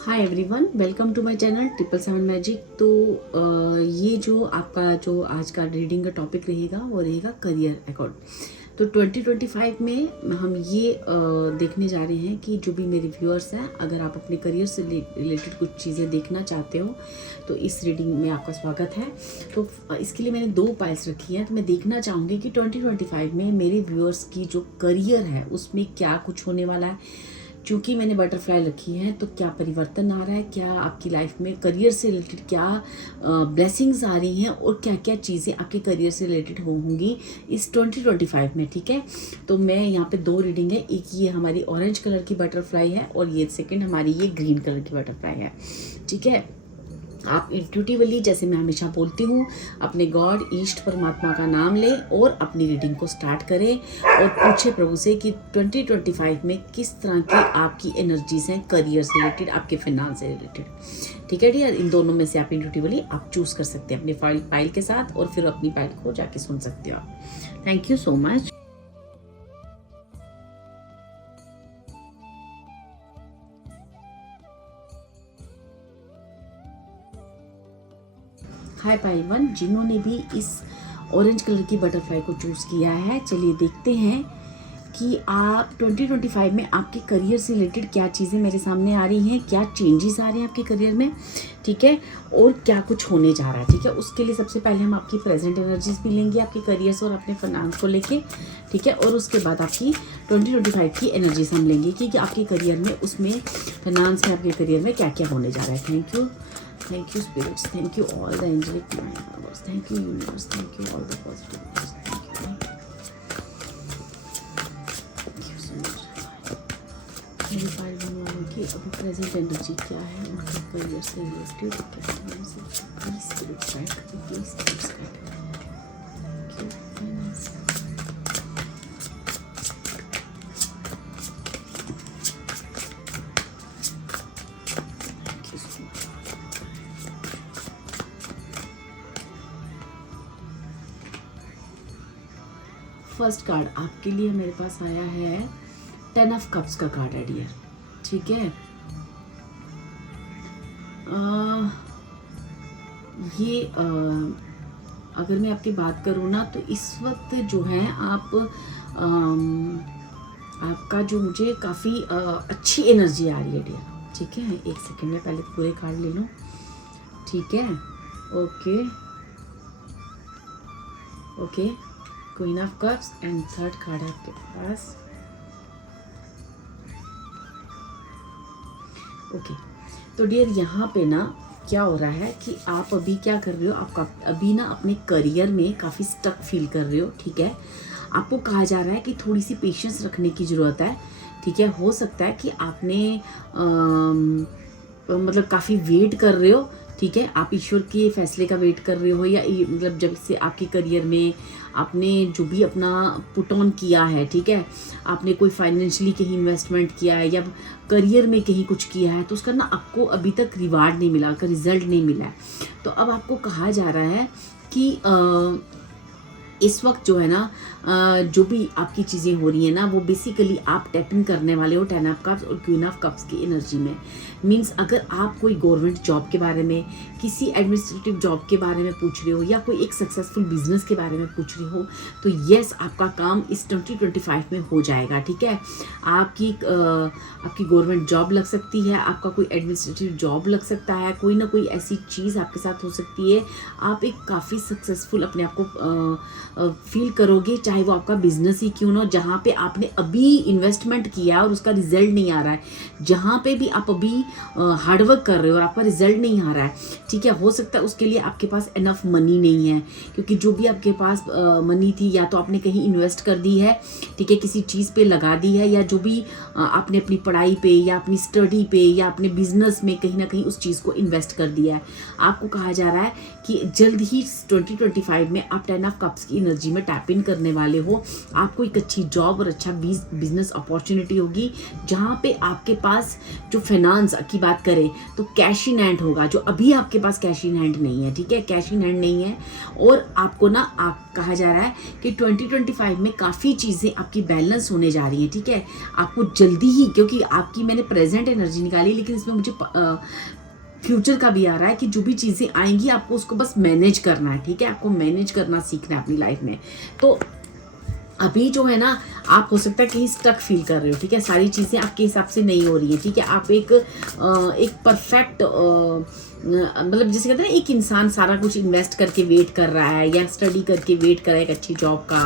Hi everyone, welcome to my channel 777 magic. तो ये जो आपका जो आज का रीडिंग का टॉपिक रहेगा वो रहेगा करियर अकॉर्ड। तो 2025 में हम ये देखने जा रहे हैं कि जो भी मेरे व्यूअर्स हैं, अगर आप अपने करियर से रिलेटेड कुछ चीज़ें देखना चाहते हो तो इस रीडिंग में आपका स्वागत है। तो इसके लिए मैंने 2 पाइल्स रखी हैं। तो मैं देखना चाहूँगी कि 2025 में मेरे व्यूअर्स की जो करियर है उसमें क्या कुछ होने वाला है। चूँकि मैंने बटरफ्लाई रखी है तो क्या परिवर्तन आ रहा है, क्या आपकी लाइफ में करियर से रिलेटेड क्या ब्लेसिंग्स आ रही हैं और क्या क्या चीज़ें आपके करियर से रिलेटेड होंगी इस 2025 में। ठीक है, तो मैं यहाँ पे 2 रीडिंग है। एक ये हमारी ऑरेंज कलर की बटरफ्लाई है और ये सेकंड हमारी ये ग्रीन कलर की बटरफ्लाई है। ठीक है, आप इंट्यूटिवली, जैसे मैं हमेशा बोलती हूँ, अपने गॉड ईष्ट परमात्मा का नाम लें और अपनी रीडिंग को स्टार्ट करें और पूछे प्रभु से कि 2025 में किस तरह की आपकी एनर्जीज हैं करियर से रिलेटेड, आपके फाइनेंस से रिलेटेड। ठीक है डियर, इन दोनों में से आप इंट्यूटिवली आप चूज कर सकते हैं अपनी पाइल के साथ और फिर अपनी पाइल को जाके सुन सकते हो आप। Thank you so much. Hi pile one, जिन्होंने भी इस ऑरेंज कलर की बटरफ्लाई को चूज़ किया है, चलिए देखते हैं कि आप 2025 में आपके करियर से रिलेटेड क्या चीज़ें मेरे सामने आ रही हैं, क्या चेंजेस आ रहे हैं आपके करियर में। ठीक है, और क्या कुछ होने जा रहा है। ठीक है, उसके लिए सबसे पहले हम आपकी प्रेजेंट एनर्जीज भी लेंगे आपके करियर से और अपने फाइनेंस को लेके। ठीक है, और उसके बाद आपकी 2025 की एनर्जीज हम लेंगे कि आपके करियर में, उसमें फाइनेंस में, आपके करियर में क्या क्या होने जा रहा है। Thank you spirits, thank you all the angelic powers, thank you universe, thank you all the positive powers, thank you so much। मेरी फाइल बनने वालों की अभी प्रेजेंट एनर्जी क्या है, उनके करियर से related please spirits guide, please spirits guide. First card आपके लिए मेरे पास आया है 10 ऑफ कप्स का कार्ड है डियर। ठीक है, ये अगर मैं आपकी बात करूँ ना तो इस वक्त जो है आप आपका जो मुझे काफ़ी अच्छी एनर्जी आ रही है डियर। ठीक है, एक सेकेंड में पहले पूरे कार्ड ले लूँ। ठीक है, okay okay, queen of cups and third card है आपके पास। ओके, तो डियर यहाँ पे ना क्या हो रहा है कि आप अभी क्या कर रहे हो, आप अभी ना अपने करियर में काफ़ी स्टक फील कर रहे हो। ठीक है, आपको कहा जा रहा है कि थोड़ी सी पेशेंस रखने की ज़रूरत है। ठीक है, हो सकता है कि आपने मतलब काफ़ी वेट कर रहे हो। ठीक है, आप ईश्वर के फैसले का वेट कर रहे हो, या मतलब जब से आपके करियर में आपने जो भी अपना पुट ऑन किया है, ठीक है, आपने कोई फाइनेंशियली कहीं इन्वेस्टमेंट किया है या करियर में कहीं कुछ किया है तो उसका ना आपको अभी तक रिवार्ड नहीं मिला, का रिजल्ट नहीं मिला है। तो अब आपको कहा जा रहा है कि इस वक्त जो है ना जो भी आपकी चीज़ें हो रही हैं ना, वो बेसिकली आप टैपिंग करने वाले हो 10 ऑफ कप्स और क्वीन ऑफ कप्स की एनर्जी में। मींस अगर आप कोई गवर्नमेंट जॉब के बारे में, किसी एडमिनिस्ट्रेटिव जॉब के बारे में पूछ रहे हो या कोई एक सक्सेसफुल बिजनेस के बारे में पूछ रहे हो तो यस, आपका काम इस 2025 में हो जाएगा। ठीक है, आपकी गवर्नमेंट जॉब लग सकती है, आपका कोई एडमिनिस्ट्रेटिव जॉब लग सकता है, कोई ना कोई ऐसी चीज़ आपके साथ हो सकती है। आप एक काफ़ी सक्सेसफुल अपने आप को फील करोगे, चाहे वो आपका बिजनेस ही क्यों ना, जहाँ पे आपने अभी इन्वेस्टमेंट किया और उसका रिजल्ट नहीं आ रहा है, जहाँ पे भी आप अभी हार्डवर्क कर रहे हो और आपका रिजल्ट नहीं आ रहा है। ठीक है, हो सकता है उसके लिए आपके पास इनफ मनी नहीं है, क्योंकि जो भी आपके पास मनी थी या तो आपने कहीं इन्वेस्ट कर दी है, ठीक है, किसी चीज़ पे लगा दी है, या जो भी आपने अपनी पढ़ाई पे या अपनी स्टडी पे या अपने बिजनेस में कहीं ना कहीं उस चीज़ को इन्वेस्ट कर दिया है। आपको कहा जा रहा है कि जल्द ही 2025 में आप 10 ऑफ कप्स की एनर्जी में टैप इन करने वाले हो। आपको एक अच्छी जॉब और अच्छा बिजनेस अपॉर्चुनिटी होगी, जहाँ पे आपके पास जो फाइनेंस की बात करें तो कैश इन हैंड होगा, जो अभी आपके पास कैश इन हैंड नहीं है, ठीक है, कैश इन हैंड नहीं है। और आपको ना कहा जा रहा है कि 2025 में काफ़ी चीज़ें आपकी बैलेंस होने जा रही हैं, ठीक है। आपको जल्दी ही, क्योंकि आपकी मैंने प्रेजेंट एनर्जी निकाली, लेकिन इसमें मुझे फ्यूचर का भी आ रहा है कि जो भी चीज़ें आएंगी आपको उसको बस मैनेज करना है, ठीक है, आपको मैनेज करना सीखना है अपनी लाइफ में। तो अभी जो है ना, आप हो सकता है कहीं स्टक फील कर रहे हो, ठीक है, सारी चीज़ें आपके हिसाब से नहीं हो रही है, ठीक है। आप एक परफेक्ट मतलब जिसे कहते हैं ना, एक इंसान सारा कुछ इन्वेस्ट करके वेट कर रहा है या स्टडी करके वेट कर रहा है एक अच्छी जॉब का,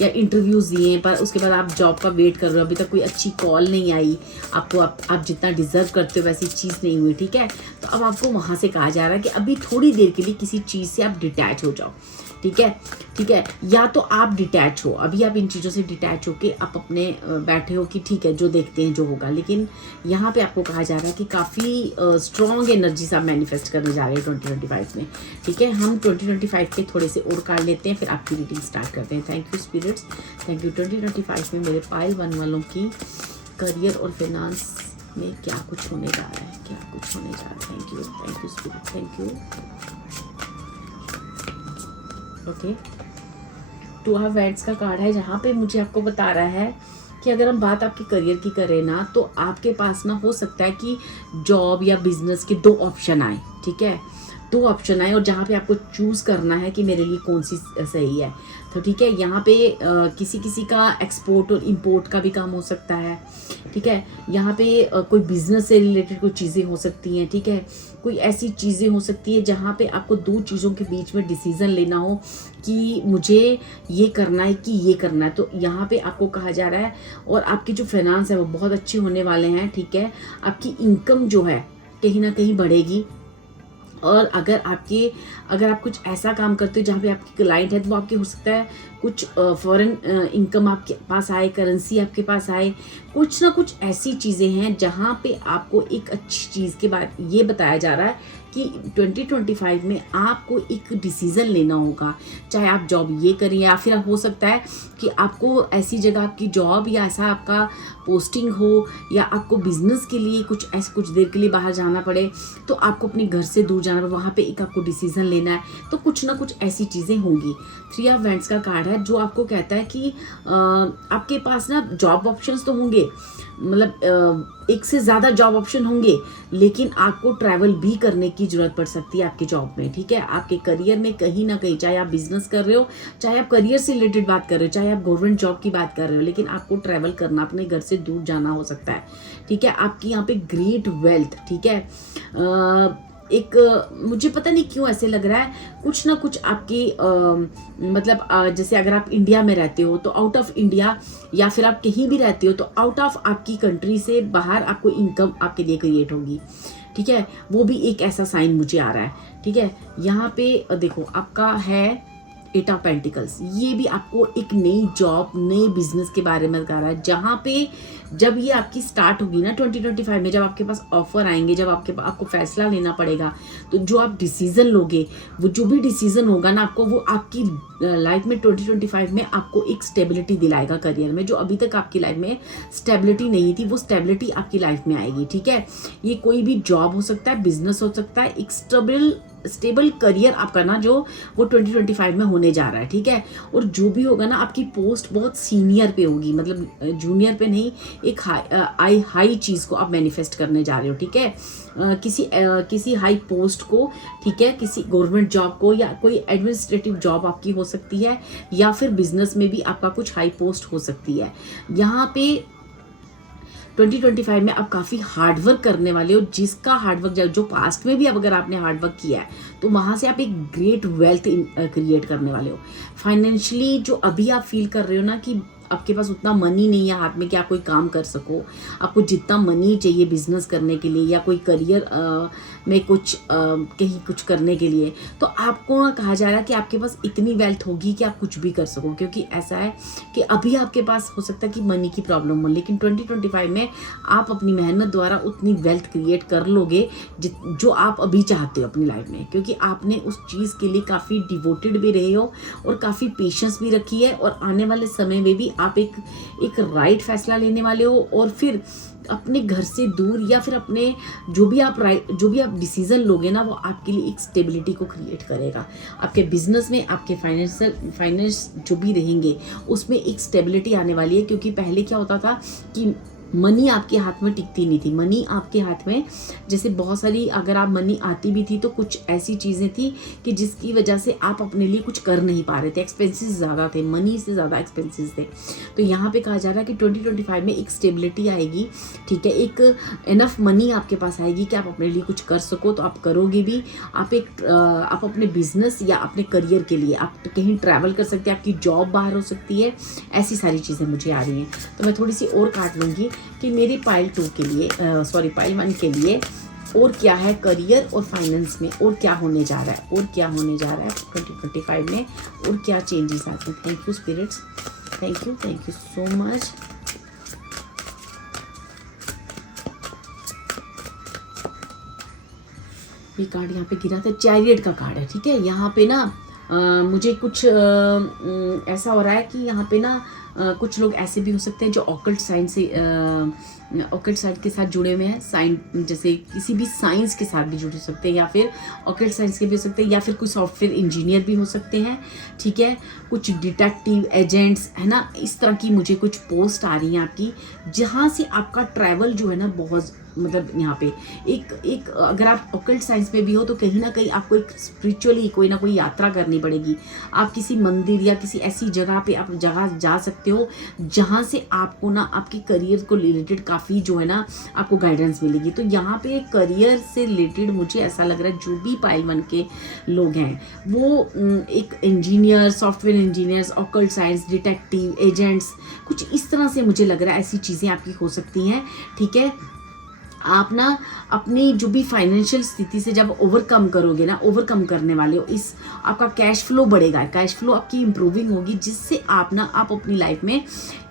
या इंटरव्यूज़ दिए पर उसके बाद आप जॉब का वेट कर रहे हो, अभी तक कोई अच्छी कॉल नहीं आई आपको, आप जितना डिजर्व करते हो वैसी चीज़ नहीं हुई, ठीक है। तो अब आपको वहाँ से कहा जा रहा है कि अभी थोड़ी देर के लिए किसी चीज़ से आप डिटैच हो जाओ, ठीक है, ठीक है। या तो आप डिटैच हो, अभी आप इन चीज़ों से डिटैच होके आप अपने बैठे हो कि ठीक है जो देखते हैं जो होगा, लेकिन यहाँ पे आपको कहा जा रहा है कि काफ़ी स्ट्रॉन्ग एनर्जी से आप मैनिफेस्ट करने जा रहे हैं 2025 में, ठीक है। हम 2025 के थोड़े से और कार्ड लेते हैं, फिर आपकी रीडिंग स्टार्ट करते हैं। Thank you spirits, thank you. 2025 में मेरे पाइल 1 वालों की करियर और फाइनेंस में क्या कुछ होने जा रहा है, क्या कुछ होने जा रहा है। Thank you spirit, thank you. Okay, 2 of wands का कार्ड है, जहाँ पे मुझे आपको बता रहा है कि अगर हम बात आपके करियर की करें ना, तो आपके पास ना हो सकता है कि जॉब या बिजनेस के 2 ऑप्शन आए, ठीक है, 2 ऑप्शन आए, और जहाँ पे आपको चूज़ करना है कि मेरे लिए कौन सी सही है। तो ठीक है, यहाँ पे किसी किसी का एक्सपोर्ट और इंपोर्ट का भी काम हो सकता है, ठीक है। यहाँ पे कोई बिजनेस से रिलेटेड कोई चीज़ें हो सकती हैं, ठीक है। कोई ऐसी चीज़ें हो सकती है जहाँ पे आपको 2 चीज़ों के बीच में डिसीज़न लेना हो कि मुझे ये करना है कि ये करना है। तो यहाँ पे आपको कहा जा रहा है, और आपकी जो फाइनेंस है वो बहुत अच्छे होने वाले हैं, ठीक है। आपकी इनकम जो है कहीं ना कहीं बढ़ेगी, और अगर आप कुछ ऐसा काम करते हो जहाँ पे आपकी क्लाइंट है, तो वो आपके हो सकता है कुछ फॉरेन इनकम आपके पास आए, करेंसी आपके पास आए, कुछ ना कुछ ऐसी चीज़ें हैं जहाँ पे आपको एक अच्छी चीज़ के बाद ये बताया जा रहा है कि 2025 में आपको एक डिसीज़न लेना होगा, चाहे आप जॉब ये करें, या फिर हो सकता है कि आपको ऐसी जगह आपकी जॉब या ऐसा आपका पोस्टिंग हो, या आपको बिजनेस के लिए कुछ देर के लिए बाहर जाना पड़े, तो आपको अपने घर से दूर जाना पड़े, वहाँ पे एक आपको डिसीज़न लेना है। तो कुछ ना कुछ ऐसी चीज़ें होंगी। 3 ऑफ वैंड्स का कार्ड है, जो आपको कहता है कि आपके पास ना जॉब ऑप्शंस तो होंगे, मतलब एक से ज़्यादा जॉब ऑप्शन होंगे, लेकिन आपको ट्रैवल भी करने की ज़रूरत पड़ सकती है आपके जॉब में, ठीक है। आपके करियर में कहीं ना कहीं, चाहे आप बिजनेस कर रहे हो, चाहे आप करियर से रिलेटेड बात कर रहे हो, चाहे आप गवर्नमेंट जॉब की बात कर रहे हो, लेकिन आपको ट्रैवल करना, अपने घर से दूर जाना हो सकता है, ठीक है। आपकी यहाँ पे ग्रेट वेल्थ, ठीक है, एक मुझे पता नहीं क्यों ऐसे लग रहा है, कुछ ना कुछ आपकी मतलब जैसे अगर आप इंडिया में रहते हो तो आउट ऑफ इंडिया, या फिर आप कहीं भी रहते हो तो आउट ऑफ आपकी कंट्री से बाहर आपको इनकम आपके लिए क्रिएट होगी, ठीक है। वो भी एक ऐसा साइन मुझे आ रहा है, ठीक है। यहाँ पे देखो आपका है 8 ऑफ पेंटिकल्स, ये भी आपको एक नई जॉब, नए बिजनेस के बारे में बता रहा है, जहाँ पे जब ये आपकी स्टार्ट होगी ना 2025 में, जब आपके पास ऑफर आएंगे, जब आपको फैसला लेना पड़ेगा, तो जो आप डिसीजन लोगे, वो जो भी डिसीजन होगा ना आपको, वो आपकी लाइफ में 2025 में आपको एक स्टेबिलिटी दिलाएगा करियर में, जो अभी तक आपकी लाइफ में स्टेबिलिटी नहीं थी, वो स्टेबिलिटी आपकी लाइफ में आएगी, ठीक है। ये कोई भी जॉब हो सकता है, बिजनेस हो सकता है, एक स्टेबल करियर आपका ना जो वो 2025 में होने जा रहा है, ठीक है। और जो भी होगा ना, आपकी पोस्ट बहुत सीनियर पे होगी, मतलब जूनियर पे नहीं, एक हाई चीज़ को आप मैनिफेस्ट करने जा रहे हो, ठीक है। किसी हाई पोस्ट को, ठीक है, किसी गवर्नमेंट जॉब को, या कोई एडमिनिस्ट्रेटिव जॉब आपकी हो सकती है, या फिर बिजनेस में भी आपका कुछ हाई पोस्ट हो सकती है। यहाँ पे 2025 में आप काफ़ी हार्डवर्क करने वाले हो, जिसका हार्डवर्क जो पास्ट में भी अब अगर आपने हार्डवर्क किया है, तो वहाँ से आप एक ग्रेट वेल्थ क्रिएट करने वाले हो। फाइनेंशियली जो अभी आप फील कर रहे हो ना कि आपके पास उतना मनी नहीं है हाथ में कि आप कोई काम कर सको। आपको जितना मनी चाहिए बिजनेस करने के लिए या कोई करियर में कुछ कहीं कुछ करने के लिए, तो आपको कहा जा रहा है कि आपके पास इतनी वेल्थ होगी कि आप कुछ भी कर सको। क्योंकि ऐसा है कि अभी आपके पास हो सकता है कि मनी की प्रॉब्लम हो, लेकिन 2025 में आप अपनी मेहनत द्वारा उतनी वेल्थ क्रिएट कर लोगे जो आप अभी चाहते हो अपनी लाइफ में, क्योंकि आपने उस चीज़ के लिए काफ़ी डिवोटेड भी रहे हो और काफ़ी पेशेंस भी रखी है। और आने वाले समय में भी आप एक राइट फैसला लेने वाले हो, और फिर अपने घर से दूर या फिर अपने जो भी आप डिसीजन लोगे ना, वो आपके लिए एक स्टेबिलिटी को क्रिएट करेगा। आपके बिजनेस में आपके फाइनेंस जो भी रहेंगे उसमें एक स्टेबिलिटी आने वाली है। क्योंकि पहले क्या होता था कि मनी आपके हाथ में टिकती नहीं थी। मनी आपके हाथ में जैसे बहुत सारी, अगर आप मनी आती भी थी तो कुछ ऐसी चीज़ें थी कि जिसकी वजह से आप अपने लिए कुछ कर नहीं पा रहे थे। एक्सपेंसेस ज़्यादा थे, मनी से ज़्यादा एक्सपेंसेस थे। तो यहाँ पे कहा जा रहा है कि 2025 में एक स्टेबिलिटी आएगी, ठीक है, एक इनफ मनी आपके पास आएगी कि आप अपने लिए कुछ कर सको, तो आप करोगे भी। आप अपने बिजनेस या अपने करियर के लिए आप कहीं ट्रैवल कर सकते हैं, आपकी जॉब बाहर हो सकती है, ऐसी सारी चीज़ें मुझे आ रही हैं। तो मैं थोड़ी सी और काट लूँगी कि मेरी पाइल 2 के लिए पाइल 1 के लिए और क्या है करियर और फाइनेंस में, और क्या होने जा रहा है, और क्या होने जा रहा है 2025 में, और क्या चेंजेस आते हैं। Thank you spirits, thank you so much. ये कार्ड यहाँ पे गिरा था, चैरियट का कार्ड है, ठीक है। यहाँ पे ना मुझे कुछ ऐसा हो रहा है कि यहाँ पे ना कुछ लोग ऐसे भी हो सकते हैं जो ऑकल्ट साइंस से ऑकल्ट साइंस के साथ जुड़े हुए हैं, जैसे किसी भी साइंस के साथ भी जुड़ सकते हैं, या फिर ऑकल्ट साइंस के भी हो सकते हैं, या फिर कोई सॉफ्टवेयर इंजीनियर भी हो सकते हैं, ठीक है। कुछ डिटेक्टिव एजेंट्स है ना, इस तरह की मुझे कुछ पोस्ट आ रही हैं आपकी, जहाँ से आपका ट्रैवल जो है ना बहुत, मतलब यहाँ पे एक अगर आप ऑकल्ट साइंस में भी हो तो कहीं ना कहीं आपको एक स्पिरिचुअली कोई ना कोई यात्रा करनी पड़ेगी। आप किसी मंदिर या किसी ऐसी जगह पे आप जा सकते हो जहाँ से आपको ना आपके करियर को रिलेटेड काफ़ी जो है ना आपको गाइडेंस मिलेगी। तो यहाँ पे करियर से रिलेटेड मुझे ऐसा लग रहा है जो भी पाइल 1 के लोग हैं वो एक engineer, software engineers, occult science, detective agents, कुछ इस तरह से मुझे लग रहा है ऐसी चीज़ें आपकी हो सकती हैं, ठीक है। आप ना अपनी जो भी फाइनेंशियल स्थिति से जब ओवरकम करोगे ना, ओवरकम करने वाले हो, इस आपका कैश फ्लो बढ़ेगा, कैश फ्लो आपकी इंप्रूविंग होगी, जिससे आप अपनी लाइफ में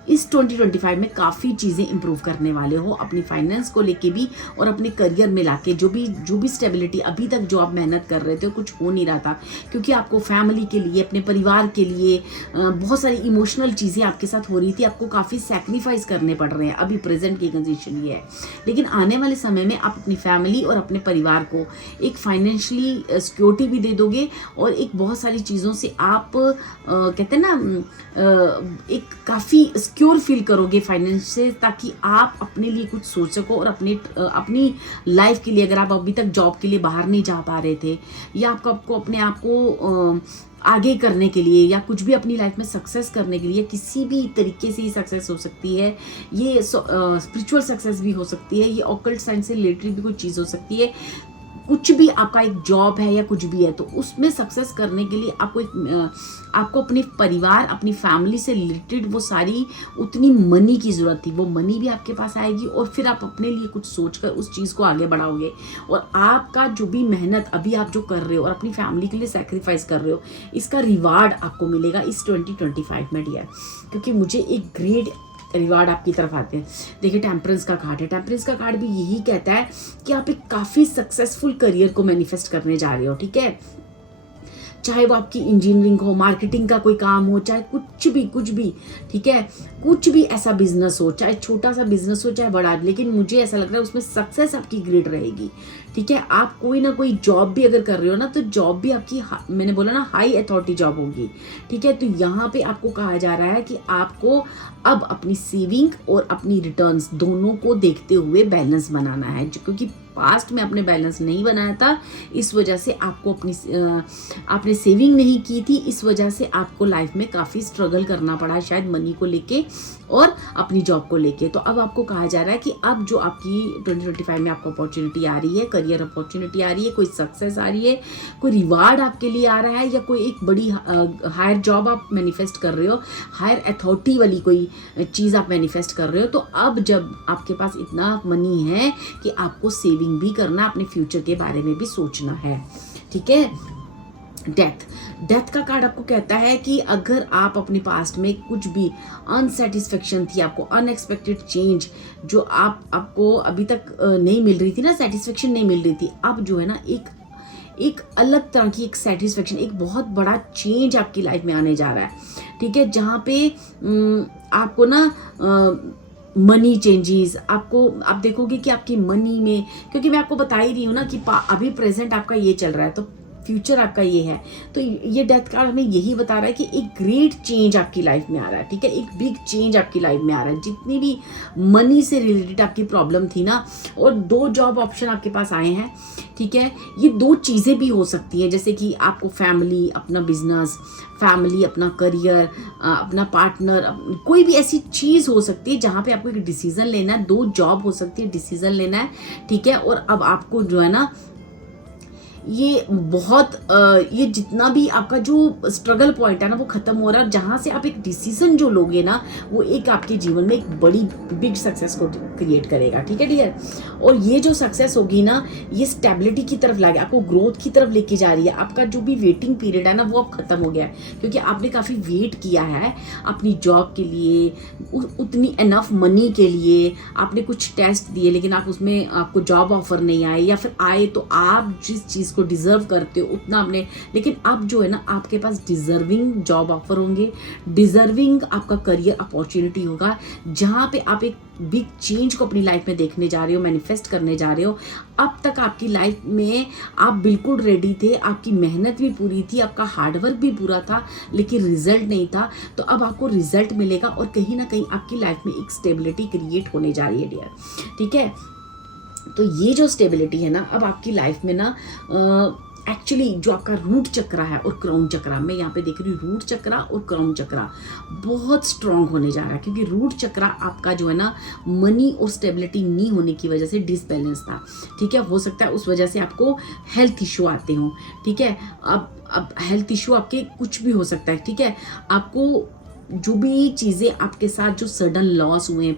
इस 2025 में काफ़ी चीज़ें इंप्रूव करने वाले हो, अपनी फाइनेंस को लेके भी और अपने करियर में लाके जो भी स्टेबिलिटी अभी तक जो आप मेहनत कर रहे थे कुछ हो नहीं रहा था, क्योंकि आपको फैमिली के लिए, अपने परिवार के लिए बहुत सारी इमोशनल चीज़ें आपके साथ हो रही थी, आपको काफ़ी सेक्रीफाइस करने पड़ रहे हैं। अभी प्रेजेंट की कंडीशन ये है, लेकिन आने वाले समय में आप अपनी फैमिली और अपने परिवार को एक फाइनेंशियली सिक्योरिटी भी दे दोगे, और एक बहुत सारी चीज़ों से आप कहते हैं ना एक काफ़ी सिक्योर फील करोगे फाइनेंस से, ताकि आप अपने लिए कुछ सोच सको और अपनी लाइफ के लिए, अगर आप अभी तक जॉब के लिए बाहर नहीं जा पा रहे थे, या आपको अपने आप को आगे करने के लिए, या कुछ भी अपनी लाइफ में सक्सेस करने के लिए, किसी भी तरीके से ही सक्सेस हो सकती है। ये स्पिरिचुअल सक्सेस भी हो सकती है, ये ऑकल्ट साइंस से रिलेटेड भी कोई चीज़ हो सकती है, कुछ भी आपका एक जॉब है या कुछ भी है, तो उसमें सक्सेस करने के लिए आपको अपने परिवार, अपनी फैमिली से रिलेटेड वो सारी उतनी मनी की ज़रूरत थी, वो मनी भी आपके पास आएगी, और फिर आप अपने लिए कुछ सोचकर उस चीज़ को आगे बढ़ाओगे, और आपका जो भी मेहनत अभी आप जो कर रहे हो और अपनी फैमिली के लिए सेक्रीफाइस कर रहे हो, इसका रिवार्ड आपको मिलेगा इस 2025 में डियर। क्योंकि मुझे एक ग्रेट रिवार्ड आपकी तरफ आते हैं। देखिए टेम्परेंस का कार्ड है, टेम्परेंस का कार्ड भी यही कहता है कि आप एक काफ़ी सक्सेसफुल करियर को मैनिफेस्ट करने जा रहे हो, ठीक है। चाहे वो आपकी इंजीनियरिंग हो, मार्केटिंग का कोई काम हो, चाहे कुछ भी, ठीक है, कुछ भी ऐसा बिजनेस हो, चाहे छोटा सा बिजनेस हो चाहे बड़ा, लेकिन मुझे ऐसा लग रहा है उसमें सक्सेस आपकी ग्रेट रहेगी, ठीक है। आप कोई ना कोई जॉब भी अगर कर रहे हो ना, तो जॉब भी आपकी, मैंने बोला ना, हाई अथॉरिटी जॉब होगी, ठीक है। तो यहाँ पे आपको कहा जा रहा है कि आपको अब अपनी सेविंग और अपनी रिटर्न्स दोनों को देखते हुए बैलेंस बनाना है, क्योंकि पास्ट में आपने बैलेंस नहीं बनाया था, इस वजह से आपको आपने सेविंग नहीं की थी, इस वजह से आपको लाइफ में काफ़ी स्ट्रगल करना पड़ा शायद मनी को लेके और अपनी जॉब को लेके। तो अब आपको कहा जा रहा है कि अब जो आपकी 2025 में आपको अपॉर्चुनिटी आ रही है, करियर अपॉर्चुनिटी आ रही है, कोई सक्सेस आ रही है, कोई रिवार्ड आपके लिए आ रहा है, या कोई एक बड़ी हायर जॉब आप मैनिफेस्ट कर रहे हो, हायर अथॉरिटी वाली कोई चीज़ आप मैनिफेस्ट कर रहे हो। तो अब जब आपके पास इतना मनी है कि आपको सेविंग भी करना, अपने फ्यूचर के बारे में भी सोचना है, ठीक है। डेथ का कार्ड आपको कहता है कि अगर आप अपने पास्ट में कुछ भी अनसेटिस्फेक्शन थी, आपको अनएक्सपेक्टेड चेंज जो आपको अभी तक नहीं मिल रही थी ना, सेटिस्फेक्शन नहीं मिल रही थी, अब जो है ना एक अलग तरह की एक सेटिस्फेक्शन, एक बहुत बड़ा चेंज आपकी लाइफ में आने जा रहा है, ठीक है। जहाँ पे आपको ना मनी चेंजेस, आप देखोगे कि आपकी मनी में, क्योंकि मैं आपको बता ही रही हूँ ना कि अभी प्रेजेंट आपका ये चल रहा है, तो फ्यूचर आपका ये है। तो ये डेथ कार्ड हमें यही बता रहा है कि एक ग्रेट चेंज आपकी लाइफ में आ रहा है, ठीक है। एक बिग चेंज आपकी लाइफ में आ रहा है। जितनी भी मनी से रिलेटेड आपकी प्रॉब्लम थी ना, और 2 जॉब ऑप्शन आपके पास आए हैं, ठीक है। ये 2 चीज़ें भी हो सकती हैं, जैसे कि आपको फैमिली, अपना बिजनेस, फैमिली, अपना करियर, अपना पार्टनर, कोई भी ऐसी चीज़ हो सकती है जहाँ पे आपको एक डिसीजन लेना है। 2 जॉब हो सकती है, डिसीजन लेना है, ठीक है। और अब आपको जो है ना ये बहुत ये जितना भी आपका जो स्ट्रगल पॉइंट है ना वो खत्म हो रहा है। जहाँ से आप एक डिसीजन जो लोगे ना, वो एक आपके जीवन में एक बड़ी बिग सक्सेस को क्रिएट करेगा, ठीक है डियर। और ये जो सक्सेस होगी ना, ये स्टेबिलिटी की तरफ लाएगी, आपको ग्रोथ की तरफ लेके जा रही है। आपका जो भी वेटिंग पीरियड है ना, वो अब खत्म हो गया है, क्योंकि आपने काफ़ी वेट किया है अपनी जॉब के लिए, उतनी एनफ मनी के लिए। आपने कुछ टेस्ट दिए, लेकिन आप उसमें आपको जॉब ऑफर नहीं आए, या फिर आए तो आप जिस चीज़ को डिजर्व करते हो उतना आपने, लेकिन अब जो है ना आपके पास डिजर्विंग जॉब ऑफर होंगे, डिजर्विंग आपका करियर अपॉर्चुनिटी होगा, जहां पे आप एक बिग चेंज को अपनी लाइफ में देखने जा रहे हो, मैनिफेस्ट करने जा रहे हो। अब तक आपकी लाइफ में आप बिल्कुल रेडी थे, आपकी मेहनत भी पूरी थी, आपका हार्डवर्क भी पूरा था, लेकिन रिजल्ट नहीं था। तो अब आपको रिजल्ट मिलेगा, और कहीं ना कहीं आपकी लाइफ में एक स्टेबिलिटी क्रिएट होने जा रही है डियर, ठीक है। तो ये जो स्टेबिलिटी है ना, अब आपकी लाइफ में ना एक्चुअली जो आपका रूट चक्रा है और क्राउन चक्रा, मैं यहाँ पे देख रही हूँ रूट चक्रा और क्राउन चक्रा बहुत स्ट्रांग होने जा रहा है, क्योंकि रूट चक्रा आपका जो है ना मनी और स्टेबिलिटी नहीं होने की वजह से डिसबैलेंस था, ठीक है। हो सकता है उस वजह से आपको हेल्थ इशू आते हों, ठीक है। अब हेल्थ इशू आपके कुछ भी हो सकता है, ठीक है। आपको जो भी चीज़ें आपके साथ जो सडन लॉस हुए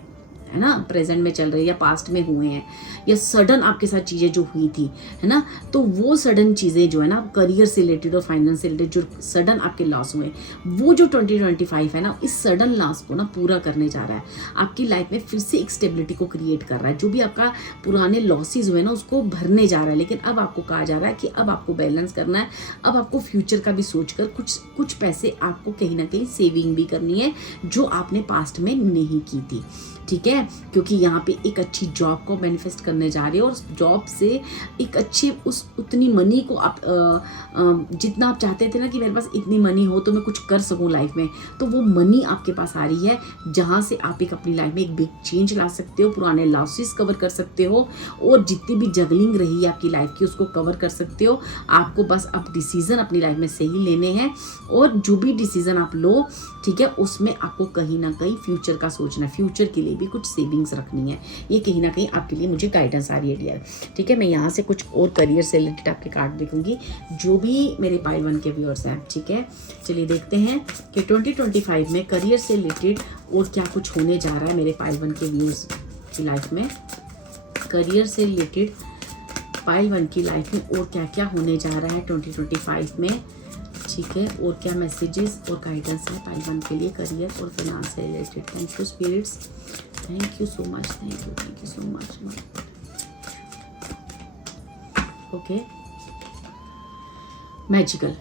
है ना, प्रेजेंट में चल रही है या पास्ट में हुए हैं, या सडन आपके साथ चीज़ें जो हुई थी, है ना, तो वो सडन चीज़ें जो है ना करियर से रिलेटेड और फाइनेंस से रिलेटेड जो सडन आपके लॉस हुए, वो जो 2025 है ना, इस सडन लॉस को ना पूरा करने जा रहा है, आपकी लाइफ में फिर से एक स्टेबिलिटी को क्रिएट कर रहा है। जो भी आपका पुराने लॉसेज हुए ना, उसको भरने जा रहा है। लेकिन अब आपको कहा जा रहा है कि अब आपको बैलेंस करना है, अब आपको फ्यूचर का भी सोचकर कुछ पैसे आपको कहीं ना कहीं सेविंग भी करनी है, जो आपने पास्ट में नहीं की थी, ठीक है। क्योंकि यहाँ पे एक अच्छी जॉब को मैनिफेस्ट करने जा रहे हो, और जॉब से एक अच्छे उतनी मनी को आप जितना आप चाहते थे ना कि मेरे पास इतनी मनी हो तो मैं कुछ कर सकूँ लाइफ में, तो वो मनी आपके पास आ रही है, जहाँ से आप एक अपनी लाइफ में एक बिग चेंज ला सकते हो, पुराने लॉसेस कवर कर सकते हो, और जितनी भी जगलिंग रही है आपकी लाइफ की उसको कवर कर सकते हो। आपको बस अब डिसीजन अपनी लाइफ में सही लेने हैं, और जो भी डिसीजन आप लो, ठीक है, उसमें आपको कहीं ना कहीं फ्यूचर का सोचना है, फ्यूचर के लिए भी कुछ सेविंग्स रखनी है। ये कहीं ना कहीं आपके लिए मुझे गाइडेंस आ रही है डियर, ठीक है। मैं यहाँ से कुछ और करियर से रिलेटेड आपके कार्ड देखूंगी, जो भी मेरे पाइल 1 के व्यूअर्स हैं, ठीक है। चलिए देखते हैं कि 2025 में करियर से रिलेटेड और क्या कुछ होने जा रहा है मेरे पाइल 1 के व्यूअर्स की लाइफ में। करियर से रिलेटेड पाइल 1 की लाइफ में और क्या क्या होने जा रहा है 2025 में, ठीक है। और क्या मैसेजेस और गाइडेंस है पाइल 1 के लिए करियर और फाइनेंस से related. Thank you spirits, thank you so much, thank you so much. Okay, magical,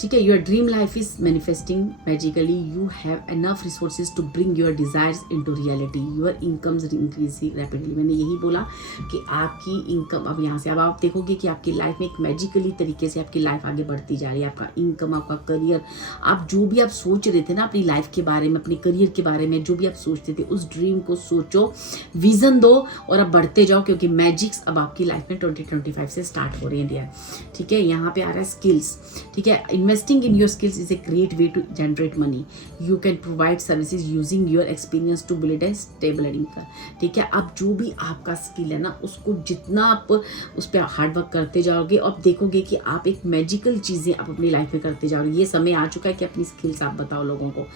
ठीक है। Your dream life is manifesting magically, you have enough resources to bring your desires into reality, your incomes increasing rapidly. मैंने यही बोला कि आपकी income अब यहाँ से अब आप देखोगे कि आपकी लाइफ में एक मैजिकली तरीके से आपकी लाइफ आगे बढ़ती जा रही है। आपका इनकम, आपका करियर, आप जो भी आप सोच रहे थे ना अपनी लाइफ के बारे में, अपने करियर के बारे में, जो भी आप सोचते थे, उस ड्रीम को सोचो, विजन दो, और अब बढ़ते जाओ, क्योंकि मैजिक्स अब आपकी लाइफ में 2025 से स्टार्ट हो रही है, ठीक है। यहाँ पे आ रहा है स्किल्स, ठीक है। इनमें Investing in your skills is a great way to generate money. You can provide services using your experience to build a stable income. ठीक है, अब जो भी आपका स्किल है ना, उसको जितना आप उस पर हार्ड वर्क करते जाओगे और देखोगे कि आप एक मैजिकल चीज़ें आप अपनी लाइफ में करते जाओगे. ये समय आ चुका है कि अपनी स्किल्स आप बताओ लोगों को.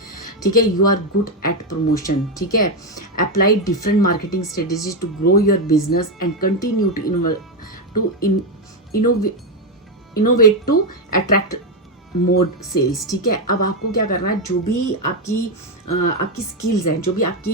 ठीक है, you are good at promotion. ठीक है, apply different marketing strategies to grow your business and continue to innovate to attract more sales. ठीक है, अब आपको क्या करना है, जो भी आपकी स्किल्स हैं, जो भी आपकी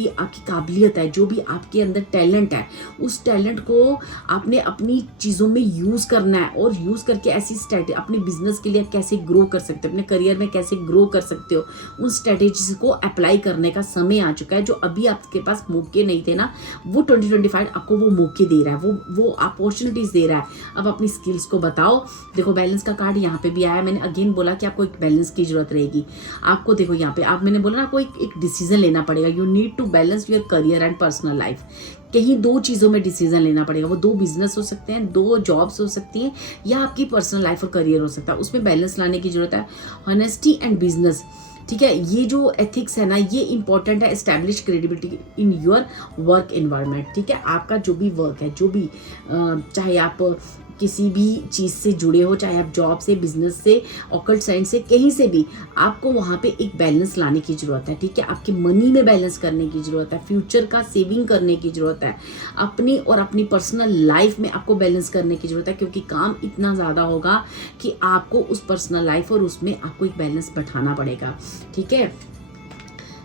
काबिलियत है, जो भी आपके अंदर टैलेंट है, उस टैलेंट को आपने अपनी चीज़ों में यूज़ करना है और यूज़ करके ऐसी स्ट्रैटेजी अपने बिजनेस के लिए कैसे ग्रो कर सकते हो, अपने करियर में कैसे ग्रो कर सकते हो, उन स्ट्रैटेजीज को अप्लाई करने का समय आ चुका है. जो अभी आपके पास मौके नहीं थे ना, वो 2025 आपको वो मौके दे रहा है, वो अपॉर्चुनिटीज़ दे रहा है. अब अपनी स्किल्स को बताओ. देखो बैलेंस का कार्ड यहाँ पे भी आया. मैंने अगेन बोला कि आपको एक बैलेंस की जरूरत रहेगी. आपको देखो यहाँ पे मैंने बोला ना, आपको एक डिसीजन लेना पड़ेगा. You need to balance your career and personal life. कहीं दो चीज़ों में डिसीजन लेना पड़ेगा. वो 2 बिजनेस हो सकते हैं, 2 जॉब्स हो सकती हैं, या आपकी पर्सनल लाइफ और करियर हो सकता है. उसमें बैलेंस लाने की जरूरत है. Honesty and business. ठीक है, ये जो एथिक्स है ना, ये इंपॉर्टेंट है. Establish credibility in your work environment. ठीक है, आपका जो भी वर्क है, जो भी चाहे आप किसी भी चीज़ से जुड़े हो, चाहे आप जॉब से, बिजनेस से, ऑकल्ट साइंस से, कहीं से भी, आपको वहाँ पे एक बैलेंस लाने की ज़रूरत है. ठीक है, आपकी मनी में बैलेंस करने की ज़रूरत है, फ्यूचर का सेविंग करने की ज़रूरत है, अपनी और अपनी पर्सनल लाइफ में आपको बैलेंस करने की ज़रूरत है. क्योंकि काम इतना ज़्यादा होगा कि आपको उस पर्सनल लाइफ और उसमें आपको एक बैलेंस बैठाना पड़ेगा. ठीक है,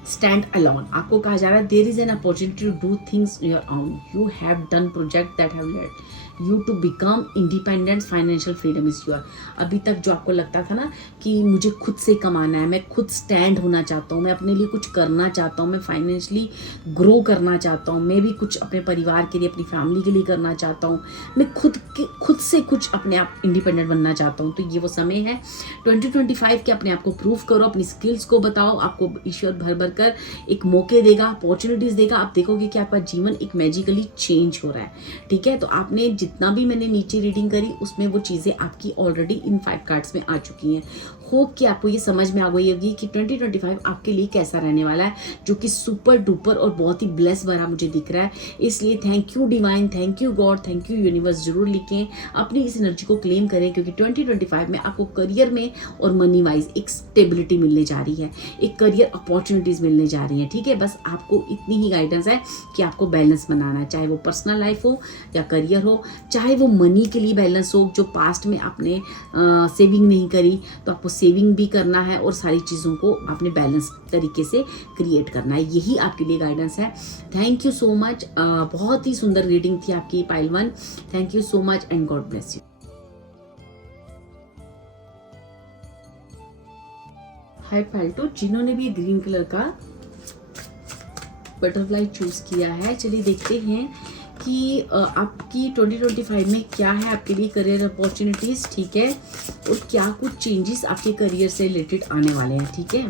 स्टैंड अलोन. आपको कहा जा रहा है there is an opportunity to do things your own. You have done project that have led you to become independent. Financial freedom is your. अभी तक जो आपको लगता था ना कि मुझे खुद से कमाना है, मैं खुद स्टैंड होना चाहता हूँ, मैं अपने लिए कुछ करना चाहता हूँ, मैं फाइनेंशियली ग्रो करना चाहता हूँ, मैं भी कुछ अपने परिवार के लिए, अपनी फैमिली के लिए करना चाहता हूँ, मैं खुद से कुछ अपने आप इंडिपेंडेंट बनना चाहता हूँ. तो ये वो समय है 2025 के. अपने आप को प्रूव करो, अपनी स्किल्स को बताओ. आपको ईश्वर भर भर कर एक मौके देगा, अपॉर्चुनिटीज़ देगा. आप देखोगे कि आपका जीवन एक मैजिकली चेंज हो रहा है. ठीक है, तो आपने जितना भी मैंने नीचे रीडिंग करी, उसमें वो चीज़ें आपकी ऑलरेडी इन 5 कार्ड्स में आ चुकी हैं. होप कि आपको ये समझ में आ गई होगी कि 2025 आपके लिए कैसा रहने वाला है, जो कि सुपर डुपर और बहुत ही ब्लेस भरा मुझे दिख रहा है. इसलिए thank you divine, thank you God, thank you universe जरूर लिखें. अपनी इस एनर्जी को क्लेम करें, क्योंकि 2025 में आपको करियर में और मनी वाइज एक स्टेबिलिटी मिलने जा रही है, एक करियर अपॉर्चुनिटीज़ मिलने जा रही हैं. ठीक है, बस आपको इतनी ही गाइडेंस है कि आपको बैलेंस बनाना है, चाहे वो पर्सनल लाइफ हो या करियर हो, चाहे वो मनी के लिए बैलेंस हो. जो पास्ट में आपने सेविंग नहीं करी, तो आपको सेविंग भी करना है और सारी चीज़ों को आपने बैलेंस तरीके से क्रिएट करना है. यही आपके लिए गाइडेंस है. Thank you so much. बहुत ही सुंदर रीडिंग थी आपकी pile 1. Thank you so much and God bless you. Hi pile 2, जिन्होंने भी ग्रीन कलर का बटरफ्लाई चूज किया है, चलिए देखते हैं कि आपकी 2025 में क्या है आपके लिए करियर अपॉर्चुनिटीज़. ठीक है, और क्या कुछ चेंजेस आपके करियर से रिलेटेड आने वाले हैं. ठीक है,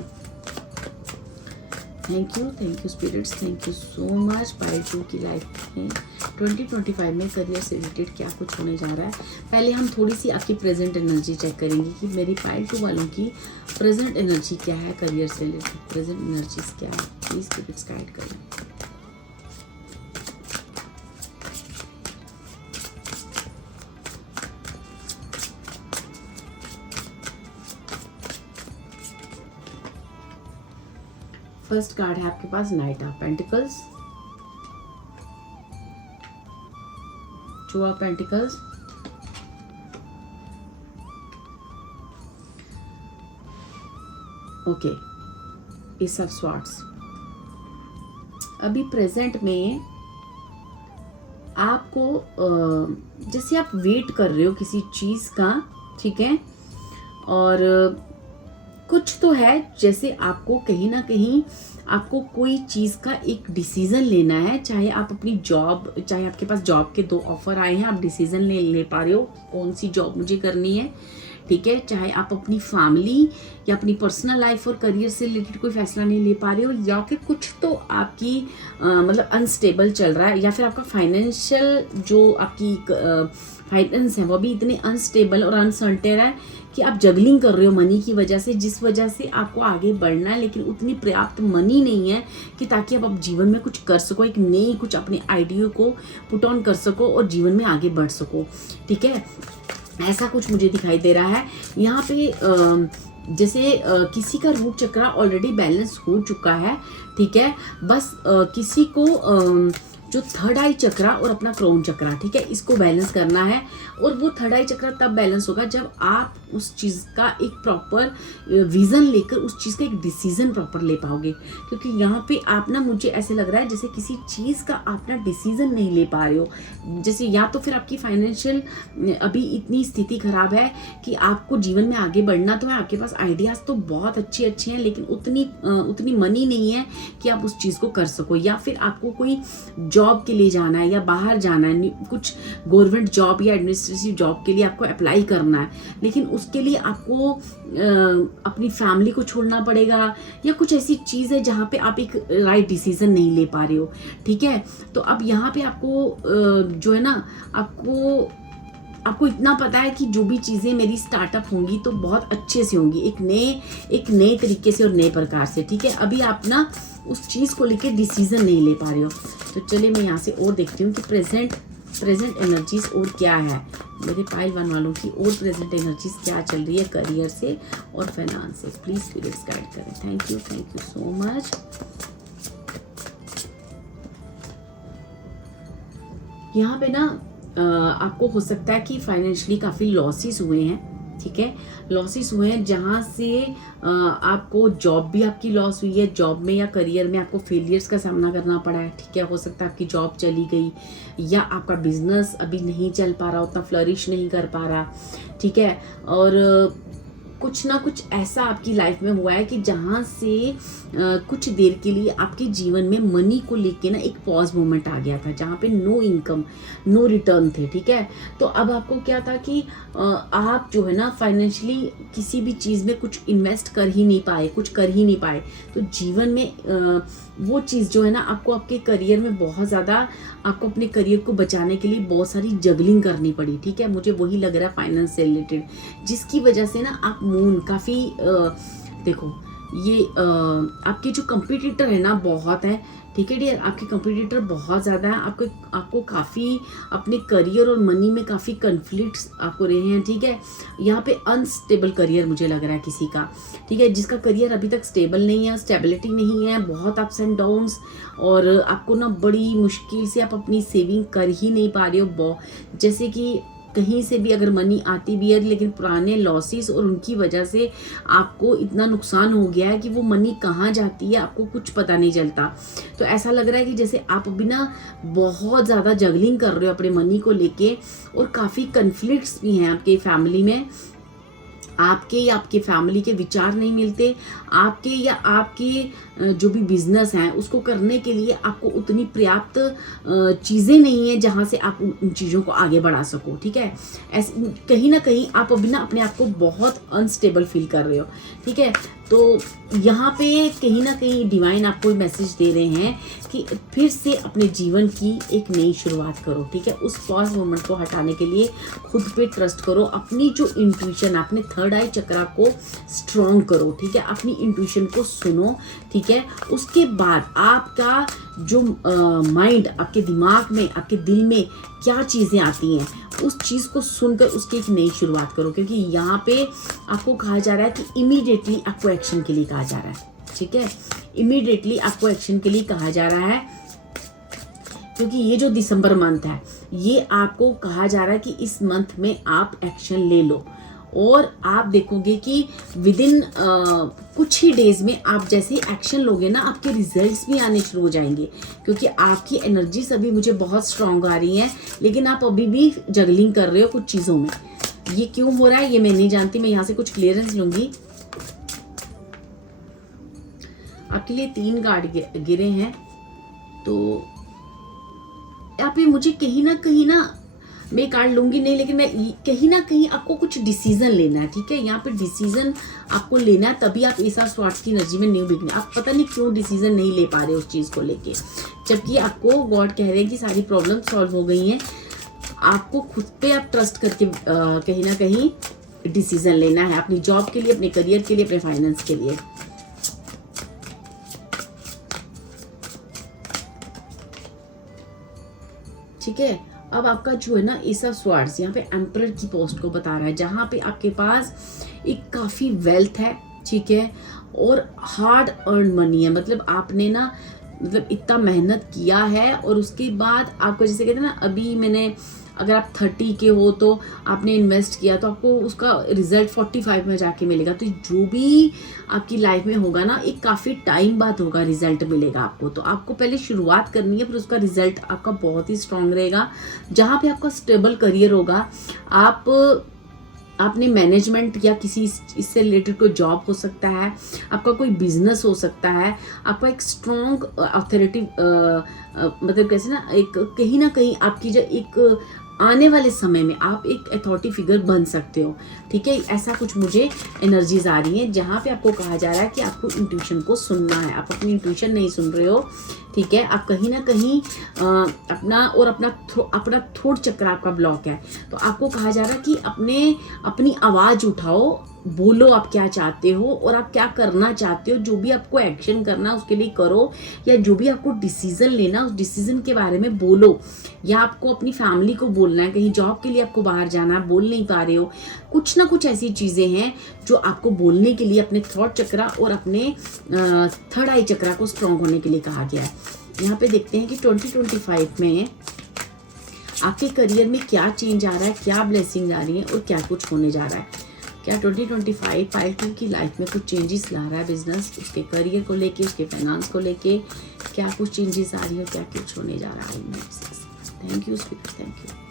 thank you spirits, thank you so much. Pile 2 की लाइफ में 2025 में करियर से रिलेटेड क्या कुछ होने जा रहा है. पहले हम थोड़ी सी आपकी प्रेजेंट एनर्जी चेक करेंगे कि मेरी पाइल 2 वालों की प्रेजेंट एनर्जी क्या है, करियर से रिलेटेड प्रेजेंट एनर्जीज क्या है. प्लीज स्पिरिट्स गाइड करें. फर्स्ट कार्ड है आपके पास knight of pentacles, 2 of pentacles, okay, ace of swords. अभी प्रेजेंट में आपको जैसे आप वेट कर रहे हो किसी चीज़ का. ठीक है, और कुछ तो है, जैसे आपको कहीं ना कहीं आपको कोई चीज़ का एक डिसीज़न लेना है. चाहे आप अपनी जॉब, चाहे आपके पास जॉब के 2 ऑफर आए हैं, आप डिसीज़न ले पा रहे हो कौन सी जॉब मुझे करनी है. ठीक है। चाहे आप अपनी फैमिली या अपनी पर्सनल लाइफ और करियर से रिलेटेड कोई फैसला नहीं ले पा रहे हो, या फिर कुछ तो आपकी मतलब अनस्टेबल चल रहा है, या फिर आपका फाइनेंशियल जो आपकी फाइनेंस है वो भी इतने अनस्टेबल और अनसर्टेन है कि आप जगलिंग कर रहे हो मनी की वजह से, जिस वजह से आपको आगे बढ़ना है लेकिन उतनी पर्याप्त मनी नहीं है कि ताकि आप जीवन में कुछ कर सको, एक नई कुछ अपने आइडिया को पुट ऑन कर सको और जीवन में आगे बढ़ सको, ठीक है। ऐसा कुछ मुझे दिखाई दे रहा है यहाँ पे। जैसे किसी का रूट चक्र ऑलरेडी बैलेंस हो चुका है, ठीक है। बस किसी को जो थर्ड आई चक्रा और अपना क्राउन चक्रा, ठीक है, इसको बैलेंस करना है। और वो थर्ड आई चक्रा तब बैलेंस होगा जब आप उस चीज़ का एक प्रॉपर विजन लेकर उस चीज़ का एक डिसीजन प्रॉपर ले पाओगे। क्योंकि यहाँ पे आप ना, मुझे ऐसे लग रहा है जैसे किसी चीज़ का आप ना डिसीजन नहीं ले पा रहे हो। जैसे या तो फिर आपकी फाइनेंशियल अभी इतनी स्थिति खराब है कि आपको जीवन में आगे बढ़ना तो है, आपके पास आइडियाज़ तो बहुत अच्छे अच्छे हैं लेकिन उतनी मनी नहीं है कि आप उस चीज़ को कर सको। या फिर आपको कोई जॉब के लिए जाना है या बाहर जाना है, कुछ गवर्नमेंट जॉब या एडमिनिस्ट्रेटिव जॉब के लिए आपको अप्लाई करना है, लेकिन उसके लिए आपको अपनी फैमिली को छोड़ना पड़ेगा, या कुछ ऐसी चीज़ है जहाँ पे आप एक राइट डिसीजन नहीं ले पा रहे हो, ठीक है। तो अब यहाँ पे आपको जो है ना, आपको इतना पता है कि जो भी चीज़ें मेरी स्टार्टअप होंगी तो बहुत अच्छे से होंगी, एक नए तरीके से और नए प्रकार से, ठीक है। अभी आप ना उस चीज़ को लेके डिसीजन नहीं ले पा रहे हो। तो चलिए मैं यहाँ से और देखती हूँ कि प्रेजेंट एनर्जीज और क्या है मेरे पाइल वन वालों की, और प्रेजेंट एनर्जीज क्या चल रही है करियर से और फाइनेंस से। प्लीज स्पिरिट्स गाइड करें। Thank you so much. यहाँ पे ना आपको हो सकता है कि फाइनेंशियली काफ़ी लॉसेस हुए हैं, ठीक है। लॉसेस हुए हैं जहाँ से आपको जॉब भी आपकी लॉस हुई है, जॉब में या करियर में आपको फेलियर्स का सामना करना पड़ा है, ठीक है। हो सकता है आपकी जॉब चली गई, या आपका बिजनेस अभी नहीं चल पा रहा, उतना फ्लरिश नहीं कर पा रहा, ठीक है। और कुछ ना कुछ ऐसा आपकी लाइफ में हुआ है कि जहाँ से कुछ देर के लिए आपके जीवन में मनी को लेके ना एक पॉज मोमेंट आ गया था, जहाँ पे नो इनकम नो रिटर्न थे, ठीक है। तो अब आपको क्या था कि आप जो है ना फाइनेंशियली किसी भी चीज़ में कुछ इन्वेस्ट कर ही नहीं पाए, कुछ कर ही नहीं पाए। तो जीवन में वो चीज़ जो है ना, आपको आपके करियर में बहुत ज़्यादा, आपको अपने करियर को बचाने के लिए बहुत सारी जगलिंग करनी पड़ी, ठीक है। मुझे वही लग रहा है फाइनेंस से रिलेटेड, जिसकी वजह से ना आप मून काफ़ी देखो ये आपके जो कंपटीटर है ना बहुत है, ठीक है डियर, आपके कंपटीटर बहुत ज़्यादा है। आपको काफ़ी अपने करियर और मनी में काफ़ी कन्फ्लिक्ट्स आपको रहे हैं, ठीक है। यहाँ पे अनस्टेबल करियर मुझे लग रहा है किसी का, ठीक है, जिसका करियर अभी तक स्टेबल नहीं है, स्टेबिलिटी नहीं है, बहुत अप्स एंड डाउन्स, और आपको ना बड़ी मुश्किल से आप अपनी सेविंग कर ही नहीं पा रहे हो। जैसे कि कहीं से भी अगर मनी आती भी है लेकिन पुराने लॉसेस और उनकी वजह से आपको इतना नुकसान हो गया है कि वो मनी कहाँ जाती है आपको कुछ पता नहीं चलता। तो ऐसा लग रहा है कि जैसे आप अभी ना बहुत ज़्यादा जगलिंग कर रहे हो अपने मनी को लेके, और काफ़ी कन्फ्लिक्ट्स भी हैं आपके फैमिली में। आपके या आपके फैमिली के विचार नहीं मिलते, आपके या आपके जो भी बिजनेस हैं उसको करने के लिए आपको उतनी पर्याप्त चीज़ें नहीं है जहाँ से आप उन चीज़ों को आगे बढ़ा सको, ठीक है। ऐसे कहीं ना कहीं आप अभी ना अपने आप को बहुत अनस्टेबल फील कर रहे हो, ठीक है। तो यहाँ पे कहीं ना कहीं डिवाइन आपको मैसेज दे रहे हैं कि फिर से अपने जीवन की एक नई शुरुआत करो, ठीक है। उस पॉज मोमेंट को हटाने के लिए खुद पे ट्रस्ट करो, अपनी जो इंट्यूशन, अपने थर्ड आई चक्रा को स्ट्रॉन्ग करो, ठीक है। अपनी इंट्यूशन को सुनो, ठीक है। उसके बाद आपका जो माइंड, आपके दिमाग में, आपके दिल में क्या चीज़ें आती हैं उस चीज़ को सुनकर उसकी एक नई शुरुआत करो, क्योंकि यहाँ पे आपको कहा जा रहा है कि इमीडिएटली आपको एक्शन के लिए कहा जा रहा है, ठीक है। इमीडिएटली आपको एक्शन के लिए कहा जा रहा है, क्योंकि ये जो दिसंबर मंथ है ये आपको कहा जा रहा है कि इस मंथ में आप एक्शन ले लो, और आप देखोगे कि विदिन कुछ ही डेज में आप जैसे एक्शन लोगे ना आपके रिजल्ट्स भी आने शुरू हो जाएंगे, क्योंकि आपकी एनर्जीज अभी मुझे बहुत स्ट्रांग आ रही हैं, लेकिन आप अभी भी जगलिंग कर रहे हो कुछ चीज़ों में। ये क्यों हो रहा है ये मैं नहीं जानती, मैं यहाँ से कुछ क्लियरेंस लूंगी। आपके लिए 3 कार्ड गिरे हैं, तो यहाँ पे मुझे कहीं ना मैं कार्ड लूँगी नहीं, लेकिन मैं कहीं ना कहीं आपको कुछ डिसीजन लेना है, ठीक है। यहाँ पे डिसीजन आपको लेना है, तभी आप एस ऑफ स्वॉर्ड्स की एनर्जी में न्यू बिगिनिंग, आप पता नहीं क्यों डिसीजन नहीं ले पा रहे उस चीज़ को लेके, जबकि आपको गॉड कह रहे हैं कि सारी प्रॉब्लम सॉल्व हो गई हैं। आपको खुद पे आप ट्रस्ट करके कहीं ना कहीं डिसीजन लेना है, अपनी जॉब के लिए, अपने करियर के लिए, अपने फाइनेंस के लिए। ठीक है, अब आपका जो है ना एस ऑफ स्वॉर्ड्स यहाँ पे एम्परर की पोस्ट को बता रहा है, जहाँ पे आपके पास एक काफ़ी वेल्थ है, ठीक है, और हार्ड अर्न मनी है। मतलब आपने ना मतलब इतना मेहनत किया है, और उसके बाद आपको जैसे कहते हैं ना, अभी मैंने, अगर आप 30 के हो तो आपने इन्वेस्ट किया तो आपको उसका रिजल्ट 45 में जाके मिलेगा। तो जो भी आपकी लाइफ में होगा ना, एक काफ़ी टाइम बाद होगा रिजल्ट मिलेगा आपको। तो आपको पहले शुरुआत करनी है, फिर उसका रिजल्ट आपका बहुत ही स्ट्रांग रहेगा। जहाँ पे आपका स्टेबल करियर होगा, आपने मैनेजमेंट या किसी इससे रिलेटेड कोई जॉब हो सकता है, आपका कोई बिजनेस हो सकता है, आपका एक स्ट्रॉन्ग अथॉरिटी, मतलब कैसे ना, एक कहीं ना कहीं आपकी जो एक आने वाले समय में आप एक अथॉरिटी फिगर बन सकते हो, ठीक है। ऐसा कुछ मुझे एनर्जीज आ रही हैं, जहाँ पे आपको कहा जा रहा है कि आपको इंट्यूशन को सुनना है। आप अपनी इंट्यूशन नहीं सुन रहे हो, ठीक है। आप कहीं ना कहीं अपना थ्रोट चक्र आपका ब्लॉक है, तो आपको कहा जा रहा है कि अपनी आवाज़ उठाओ, बोलो आप क्या चाहते हो और आप क्या करना चाहते हो। जो भी आपको एक्शन करना है उसके लिए करो, या जो भी आपको डिसीजन लेना उस डिसीजन के बारे में बोलो, या आपको अपनी फैमिली को बोलना है, कहीं जॉब के लिए आपको बाहर जाना है, बोल नहीं पा रहे हो, कुछ ना कुछ ऐसी चीज़ें हैं जो आपको बोलने के लिए अपने थॉट चक्रा और अपने थर्ड आई चक्रा को स्ट्रॉन्ग होने के लिए कहा गया है। यहाँ पे देखते हैं कि 2025 में आपके करियर में क्या चेंज आ रहा है, क्या ब्लेसिंग आ रही है और क्या कुछ होने जा रहा है। क्या 2025 पाइल 2 की लाइफ में कुछ चेंजेस ला रहा है, बिजनेस, उसके करियर को लेके, उसके फाइनेंस को लेके क्या कुछ चेंजेस आ रही है, क्या कुछ होने जा रहा है। Thank you speaker, thank you.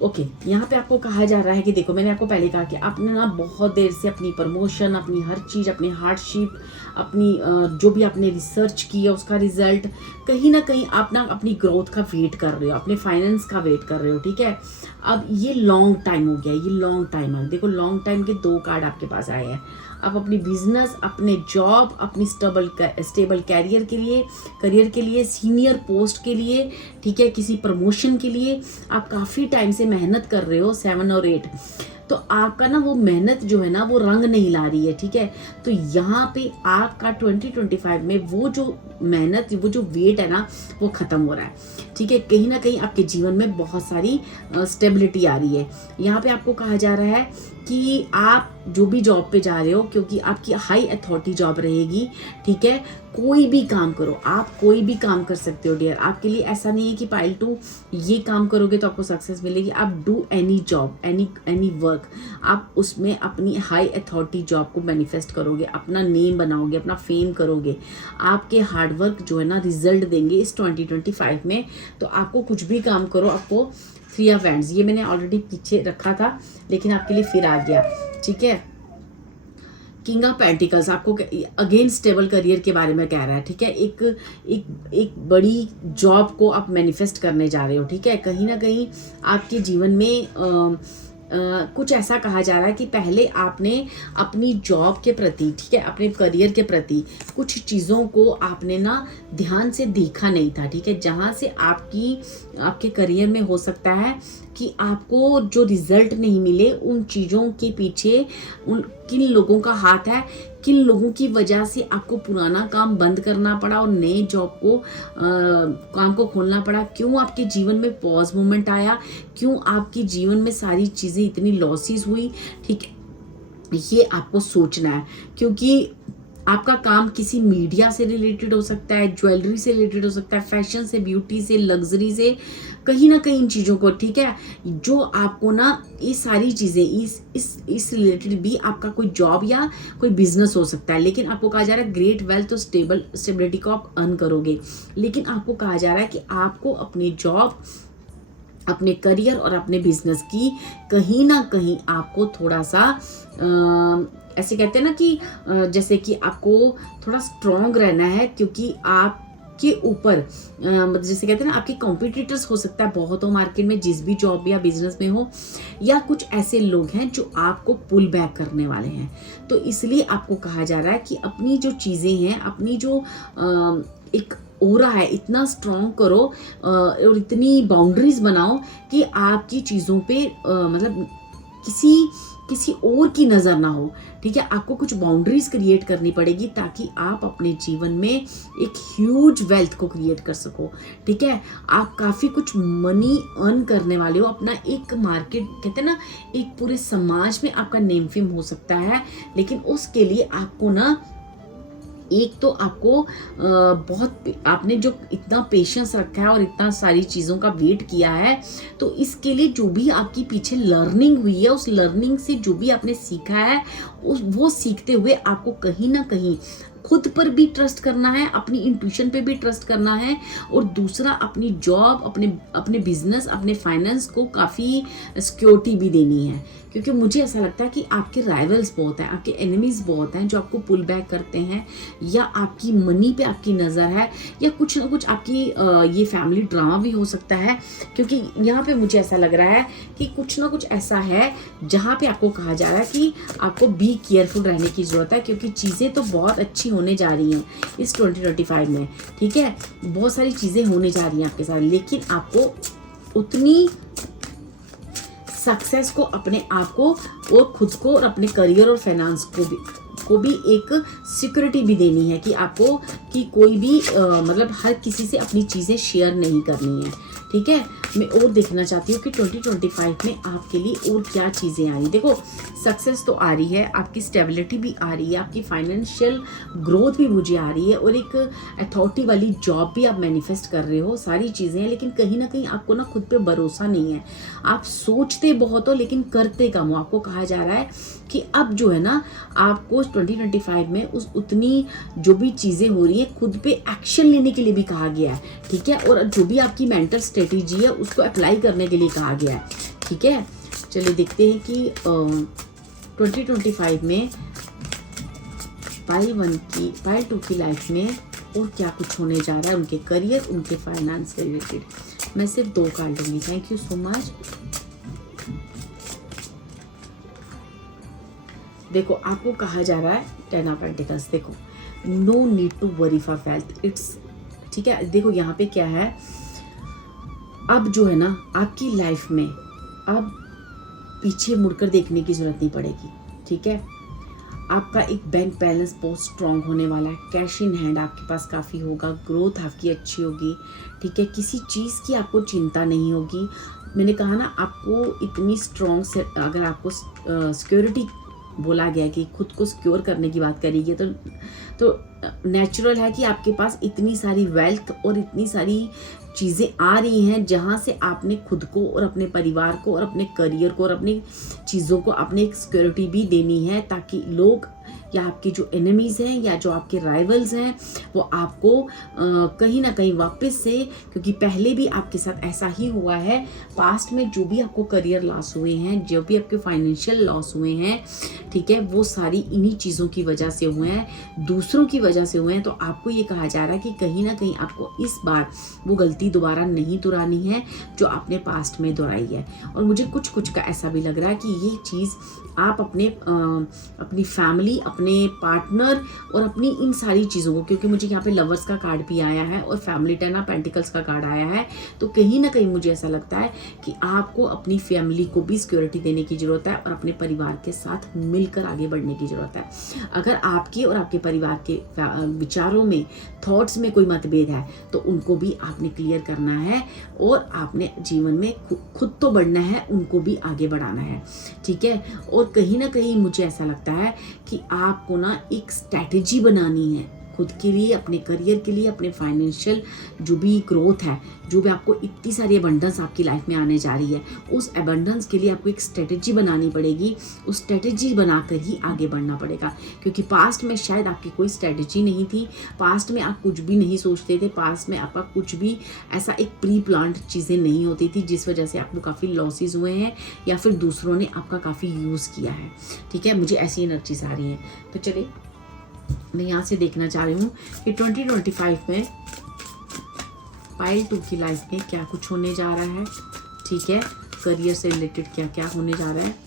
Okay, यहाँ पे आपको कहा जा रहा है कि देखो, मैंने आपको पहले कहा कि आपने ना बहुत देर से अपनी प्रमोशन, अपनी हर चीज़, अपने हार्डशिप, अपनी जो भी आपने रिसर्च की है उसका रिजल्ट, कहीं ना कहीं आप ना अपनी ग्रोथ का वेट कर रहे हो, अपने फाइनेंस का वेट कर रहे हो, ठीक है। अब ये लॉन्ग टाइम हो गया, ये लॉन्ग टाइम है। देखो, लॉन्ग टाइम के 2 कार्ड आपके पास आए हैं। आप अपनी बिजनेस, अपने जॉब, अपनी स्टेबल करियर के लिए, सीनियर पोस्ट के लिए, ठीक है, किसी प्रमोशन के लिए आप काफ़ी टाइम से मेहनत कर रहे हो, 7 और 8। तो आपका ना वो मेहनत जो है ना वो रंग नहीं ला रही है, ठीक है। तो यहाँ पे आपका 2025 में वो जो मेहनत, वो जो वेट है ना, वो खत्म हो रहा है, ठीक है। कहीं ना कहीं आपके जीवन में बहुत सारी स्टेबिलिटी आ रही है। यहाँ पे आपको कहा जा रहा है कि आप जो भी जॉब पे जा रहे हो, क्योंकि आपकी हाई अथॉरिटी जॉब रहेगी, ठीक है। कोई भी काम करो, आप कोई भी काम कर सकते हो डियर। आपके लिए ऐसा नहीं है कि पाइल 2 ये काम करोगे तो आपको सक्सेस मिलेगी। आप do any job, any work, आप उसमें अपनी हाई अथॉरिटी जॉब को मैनिफेस्ट करोगे, अपना नेम बनाओगे, अपना फेम करोगे। आपके हार्डवर्क जो है ना रिजल्ट देंगे इस 2025 में। तो आपको कुछ भी काम करो, आपको 3 ऑफ वैंड्स, ये मैंने ऑलरेडी पीछे रखा था लेकिन आपके लिए फिर आ गया, ठीक है। किंग ऑफ पेंटिकल्स आपको अगेन स्टेबल करियर के बारे में कह रहा है, ठीक है। एक बड़ी जॉब को आप मैनिफेस्ट करने जा रहे हो, ठीक है। कहीं ना कहीं आपके जीवन में कुछ ऐसा कहा जा रहा है कि पहले आपने अपनी जॉब के प्रति, ठीक है, अपने करियर के प्रति कुछ चीज़ों को आपने ना ध्यान से देखा नहीं था, ठीक है। जहाँ से आपके करियर में हो सकता है कि आपको जो रिजल्ट नहीं मिले, उन चीज़ों के पीछे किन लोगों का हाथ है, किन लोगों की वजह से आपको पुराना काम बंद करना पड़ा और नए जॉब को काम को खोलना पड़ा। क्यों आपके जीवन में पॉज मोमेंट आया, क्यों आपके जीवन में सारी चीज़ें इतनी लॉसेस हुई, ठीक है। ये आपको सोचना है, क्योंकि आपका काम किसी मीडिया से रिलेटेड हो सकता है, ज्वेलरी से रिलेटेड हो सकता है, फैशन से, ब्यूटी से, लग्जरी से, कहीं ना कहीं इन चीज़ों को, ठीक है, जो आपको ना ये सारी चीज़ें इस रिलेटेड भी आपका कोई जॉब या कोई बिजनेस हो सकता है। लेकिन आपको कहा जा रहा है ग्रेट वेल्थ और स्टेबिलिटी को आप अर्न करोगे। लेकिन आपको कहा जा रहा है कि आपको अपनी जॉब, अपने करियर और अपने बिजनेस की कहीं ना कहीं आपको थोड़ा सा ऐसे कहते हैं ना कि जैसे कि आपको थोड़ा स्ट्रॉन्ग रहना है, क्योंकि आप आपके ऊपर मतलब जैसे कहते हैं ना, आपके कॉम्पिटिटर्स हो सकता है बहुत हो मार्केट में, जिस भी जॉब या बिजनेस में हो, या कुछ ऐसे लोग हैं जो आपको पुल बैक करने वाले हैं। तो इसलिए आपको कहा जा रहा है कि अपनी जो चीज़ें हैं, अपनी जो एक ओरा है, इतना स्ट्रॉन्ग करो और इतनी बाउंड्रीज बनाओ कि आपकी चीज़ों पे मतलब किसी और की नज़र ना हो। ठीक है, आपको कुछ बाउंड्रीज क्रिएट करनी पड़ेगी ताकि आप अपने जीवन में एक ह्यूज वेल्थ को क्रिएट कर सको। ठीक है, आप काफ़ी कुछ मनी अर्न करने वाले हो, अपना एक मार्केट कहते हैं ना, एक पूरे समाज में आपका नेम फेम हो सकता है। लेकिन उसके लिए आपको ना, एक तो आपको बहुत आपने जो इतना पेशेंस रखा है और इतना सारी चीज़ों का वेट किया है, तो इसके लिए जो भी आपकी पीछे लर्निंग हुई है, उस लर्निंग से जो भी आपने सीखा है, वो सीखते हुए आपको कहीं ना कहीं खुद पर भी ट्रस्ट करना है, अपनी इंट्यूशन पे भी ट्रस्ट करना है, और दूसरा अपनी जॉब, अपने बिजनेस, अपने फाइनेंस को काफ़ी सिक्योरिटी भी देनी है। क्योंकि मुझे ऐसा लगता है कि आपके राइवल्स बहुत हैं, आपके एनिमीज बहुत हैं जो आपको पुल बैक करते हैं, या आपकी मनी पे आपकी नज़र है, या कुछ ना कुछ आपकी ये फैमिली ड्रामा भी हो सकता है। क्योंकि यहाँ पे मुझे ऐसा लग रहा है कि कुछ ना कुछ ऐसा है जहाँ पे आपको कहा जा रहा है कि आपको बी केयरफुल रहने की ज़रूरत है, क्योंकि चीज़ें तो बहुत अच्छी होने जा रही हैं इस 2025 में। ठीक है, बहुत सारी चीज़ें होने जा रही हैं आपके साथ, लेकिन आपको उतनी सक्सेस को, अपने आप को और खुद को और अपने करियर और फाइनेंस को भी एक सिक्योरिटी भी देनी है कि आपको कि कोई भी मतलब हर किसी से अपनी चीज़ें शेयर नहीं करनी है। ठीक है, मैं और देखना चाहती हूँ कि 2025 में आपके लिए और क्या चीज़ें आ रही। देखो, सक्सेस तो आ रही है, आपकी स्टेबिलिटी भी आ रही है, आपकी फाइनेंशियल ग्रोथ भी मुझे आ रही है, और एक अथॉरिटी वाली जॉब भी आप मैनिफेस्ट कर रहे हो, सारी चीज़ें हैं। लेकिन कहीं ना कहीं आपको ना खुद पे भरोसा नहीं है, आप सोचते बहुत हो लेकिन करते कम हो। आपको कहा जा रहा है कि अब जो है ना, आपको 2025 में उतनी जो भी चीज़ें हो रही है, खुद पे एक्शन लेने के लिए भी कहा गया है। ठीक है, और जो भी आपकी मेंटल स्ट्रेटेजी है उसको अप्लाई करने के लिए कहा गया है। ठीक है, चलिए देखते हैं कि 2025 में पाइल 2 की लाइफ में और क्या कुछ होने जा रहा है, उनके करियर, उनके फाइनेंस से रिलेटेड। मैं सिर्फ 2 कार्ड लूंगी। Thank you so much. देखो, आपको कहा जा रहा है 10 ऑफ पेंटिकल्स। देखो, no need to worry for wealth, it's ठीक है। देखो यहाँ पे क्या है, अब जो है ना आपकी लाइफ में अब पीछे मुड़कर देखने की जरूरत नहीं पड़ेगी। ठीक है, आपका एक बैंक बैलेंस बहुत स्ट्रांग होने वाला है, कैश इन हैंड आपके पास काफ़ी होगा, ग्रोथ आपकी अच्छी होगी। ठीक है, किसी चीज़ की आपको चिंता नहीं होगी। मैंने कहा ना, आपको इतनी स्ट्रांग से, अगर आपको सिक्योरिटी बोला गया कि खुद को सिक्योर करने की बात करेगी, तो नेचुरल है कि आपके पास इतनी सारी वेल्थ और इतनी सारी चीज़ें आ रही हैं जहाँ से आपने खुद को और अपने परिवार को और अपने करियर को और अपनी चीज़ों को अपने एक सिक्योरिटी भी देनी है, ताकि लोग या आपके जो एनिमीज़ हैं या जो आपके राइवल्स हैं वो आपको कहीं ना कहीं वापस से, क्योंकि पहले भी आपके साथ ऐसा ही हुआ है, पास्ट में जो भी आपको करियर लॉस हुए हैं, जो भी आपके फाइनेंशियल लॉस हुए हैं, ठीक है, वो सारी इन्हीं चीज़ों की वजह से हुए हैं, दूसरों की वजह से हुए हैं। तो आपको ये कहा जा रहा है कि कहीं ना कहीं आपको इस बार वो गलती दोबारा नहीं दोहरानी है जो आपने पास्ट में दोहराई है। और मुझे कुछ का ऐसा भी लग रहा है कि ये चीज़ आप अपनी फैमिली, अपने पार्टनर और अपनी इन सारी चीज़ों को, क्योंकि मुझे यहाँ पे लवर्स का कार्ड भी आया है और फैमिली 10 ऑफ पेंटिकल्स का कार्ड आया है, तो कहीं ना कहीं मुझे ऐसा लगता है कि आपको अपनी फैमिली को भी सिक्योरिटी देने की ज़रूरत है और अपने परिवार के साथ मिलकर आगे बढ़ने की ज़रूरत है। अगर आपके और आपके परिवार के विचारों में, थॉट्स में कोई मतभेद है तो उनको भी आपने क्लियर करना है, और आपने जीवन में खुद तो बढ़ना है, उनको भी आगे बढ़ाना है। ठीक है, और कहीं ना कहीं मुझे ऐसा लगता है कि आपको ना एक स्ट्रैटेजी बनानी है खुद के लिए, अपने करियर के लिए, अपने फाइनेंशियल जो भी ग्रोथ है, जो भी आपको इतनी सारी अबंडेंस आपकी लाइफ में आने जा रही है, उस अबंडेंस के लिए आपको एक स्ट्रेटेजी बनानी पड़ेगी। उस स्ट्रेटेजी बनाकर ही आगे बढ़ना पड़ेगा, क्योंकि पास्ट में शायद आपकी कोई स्ट्रेटेजी नहीं थी, पास्ट में आप कुछ भी नहीं सोचते थे, पास्ट में आपका कुछ भी ऐसा एक प्री प्लान्ड चीज़ें नहीं होती थी, जिस वजह से आपको काफ़ी लॉसेज हुए हैं या फिर दूसरों ने आपका काफ़ी यूज़ किया है। ठीक है, मुझे ऐसी एनर्जीज आ रही हैं। तो चलिए, मैं यहाँ से देखना चाह रही हूँ कि 2025 में पाइल 2 की लाइफ में क्या कुछ होने जा रहा है, ठीक है, करियर से रिलेटेड क्या क्या होने जा रहा है।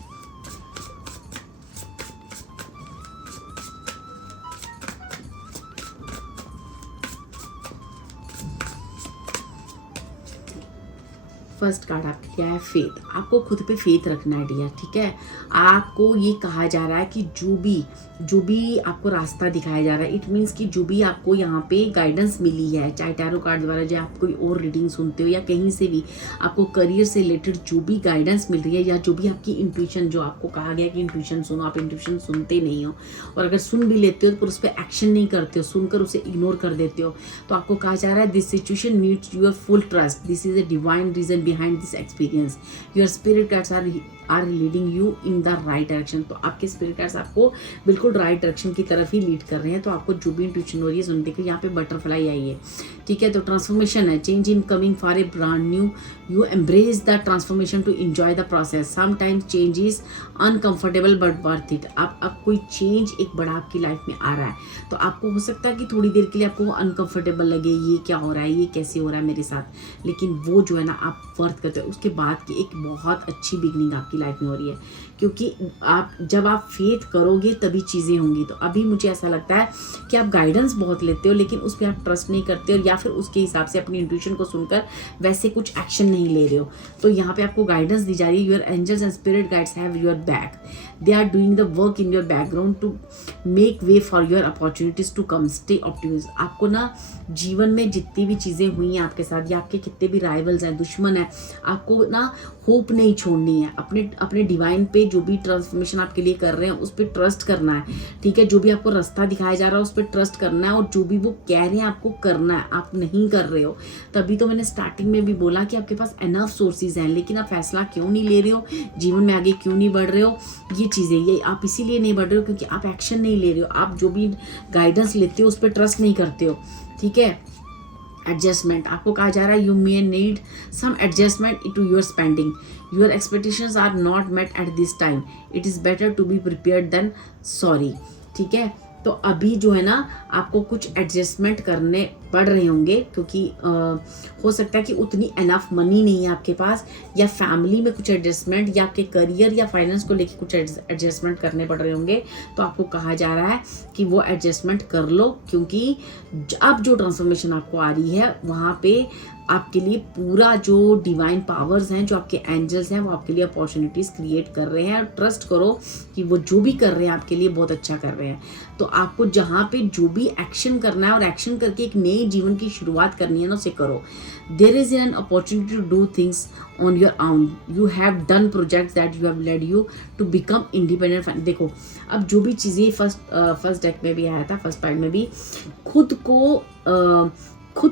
फर्स्ट कार्ड आपके क्या है, फेथ। आपको खुद पे फेथ रखना है डियर, ठीक है। आपको ये कहा जा रहा है कि जो भी आपको रास्ता दिखाया जा रहा है, इट मीन्स कि जो भी आपको यहाँ पे गाइडेंस मिली है, चाहे टैरो कार्ड द्वारा, जो आप कोई और रीडिंग सुनते हो या कहीं से भी आपको करियर से रिलेटेड जो भी गाइडेंस मिल रही है, या जो भी आपकी इंट्यूशन, जो आपको कहा गया कि इंट्यूशन सुनो, आप इंट्यूशन सुनते नहीं हो, और अगर सुन भी लेते हो तो उस पर एक्शन नहीं करते हो, सुनकर उसे इग्नोर कर देते हो, तो आपको कहा जा रहा है this situation needs your full trust, this is a divine reason behind this experience, your spirit guides are leading you in the right direction। तो आपके स्पिरिट गाइड्स आपको बिल्कुल राइट डायरेक्शन की तरफ ही लीड कर रहे हैं। तो आपको जो भी इंट्यूशन हो रही है, सुनते कि यहाँ पे बटरफ्लाई आई है, ठीक है। तो ट्रांसफॉर्मेशन है, change in coming for a brand new, you embrace the transformation to enjoy the process, sometimes change is uncomfortable but worth it. अब कोई चेंज एक बड़ा आपकी लाइफ में आ रहा है, तो आपको हो सकता है कि थोड़ी देर के लिए आपको अनकंफर्टेबल लगे, ये क्या हो रहा है, ये कैसे हो रहा है मेरे साथ, लेकिन वो जो है ना आप वर्थ करते हो, उसके बाद की एक बहुत अच्छी बिगनिंग आपकी लाइफ में हो रही है, क्योंकि जब आप फेथ करोगे तभी चीज़ें होंगी। तो अभी मुझे ऐसा लगता है कि आप गाइडेंस बहुत लेते हो, लेकिन उस पर आप ट्रस्ट नहीं करते हो, या फिर उसके हिसाब से अपनी इंट्यूशन को सुनकर वैसे कुछ एक्शन नहीं ले रहे हो। तो यहाँ पे आपको गाइडेंस दी जा रही है, your angels and spirit guides have your back, they are doing the work in your background to make way for your opportunities to come, stay optimist. आपको ना जीवन में जितनी भी चीज़ें हुई हैं आपके साथ, या आपके कितने भी राइवल्स हैं, दुश्मन हैं, आपको ना होप नहीं छोड़नी है। अपने डिवाइन पे जो भी ट्रांसफॉर्मेशन आपके लिए कर रहे हैं उस पर ट्रस्ट करना है, ठीक है। जो भी आपको रास्ता दिखाया जा रहा है उस पर ट्रस्ट करना है, और जो भी वो कह रहे हैं आपको करना है, आप नहीं कर रहे हो। तभी तो मैंने स्टार्टिंग में भी बोला कि आपके पास एनफ सोर्सेज हैं, लेकिन आप फैसला क्यों नहीं ले रहे हो, जीवन में आगे क्यों नहीं बढ़ रहे हो, ये चीज़ें, ये आप इसीलिए नहीं बढ़ रहे हो क्योंकि आप एक्शन नहीं ले रहे हो, आप जो भी गाइडेंस लेते हो उस पर ट्रस्ट नहीं करते हो, ठीक है। एडजस्टमेंट आपको कहा जा रहा है, you may need some adjustment to your spending, your expectations are not met at this time, it is better to be prepared then sorry, ठीक है। तो अभी जो है ना आपको कुछ एडजस्टमेंट करने पड़ रहे होंगे, क्योंकि हो सकता है कि उतनी एनफ मनी नहीं है आपके पास, या फैमिली में कुछ एडजस्टमेंट, या आपके करियर या फाइनेंस को लेके कुछ एडजस्टमेंट करने पड़ रहे होंगे। तो आपको कहा जा रहा है कि वो एडजस्टमेंट कर लो, क्योंकि अब जो ट्रांसफॉर्मेशन आपको आ रही है वहाँ पे आपके लिए पूरा जो डिवाइन पावर्स हैं, जो आपके एंजल्स हैं, वो आपके लिए अपॉर्चुनिटीज़ क्रिएट कर रहे हैं। और ट्रस्ट करो कि वो जो भी कर रहे हैं आपके लिए बहुत अच्छा कर रहे हैं। तो आपको जहाँ पे जो भी एक्शन करना है और एक्शन करके एक नए जीवन की शुरुआत करनी है ना, उसे करो। There is an opportunity to do things on your own, you have done projects that you have led you to become independent. देखो अब जो भी चीज़ें फर्स्ट डेक में भी आया था, फर्स्ट पार्ट में भी, खुद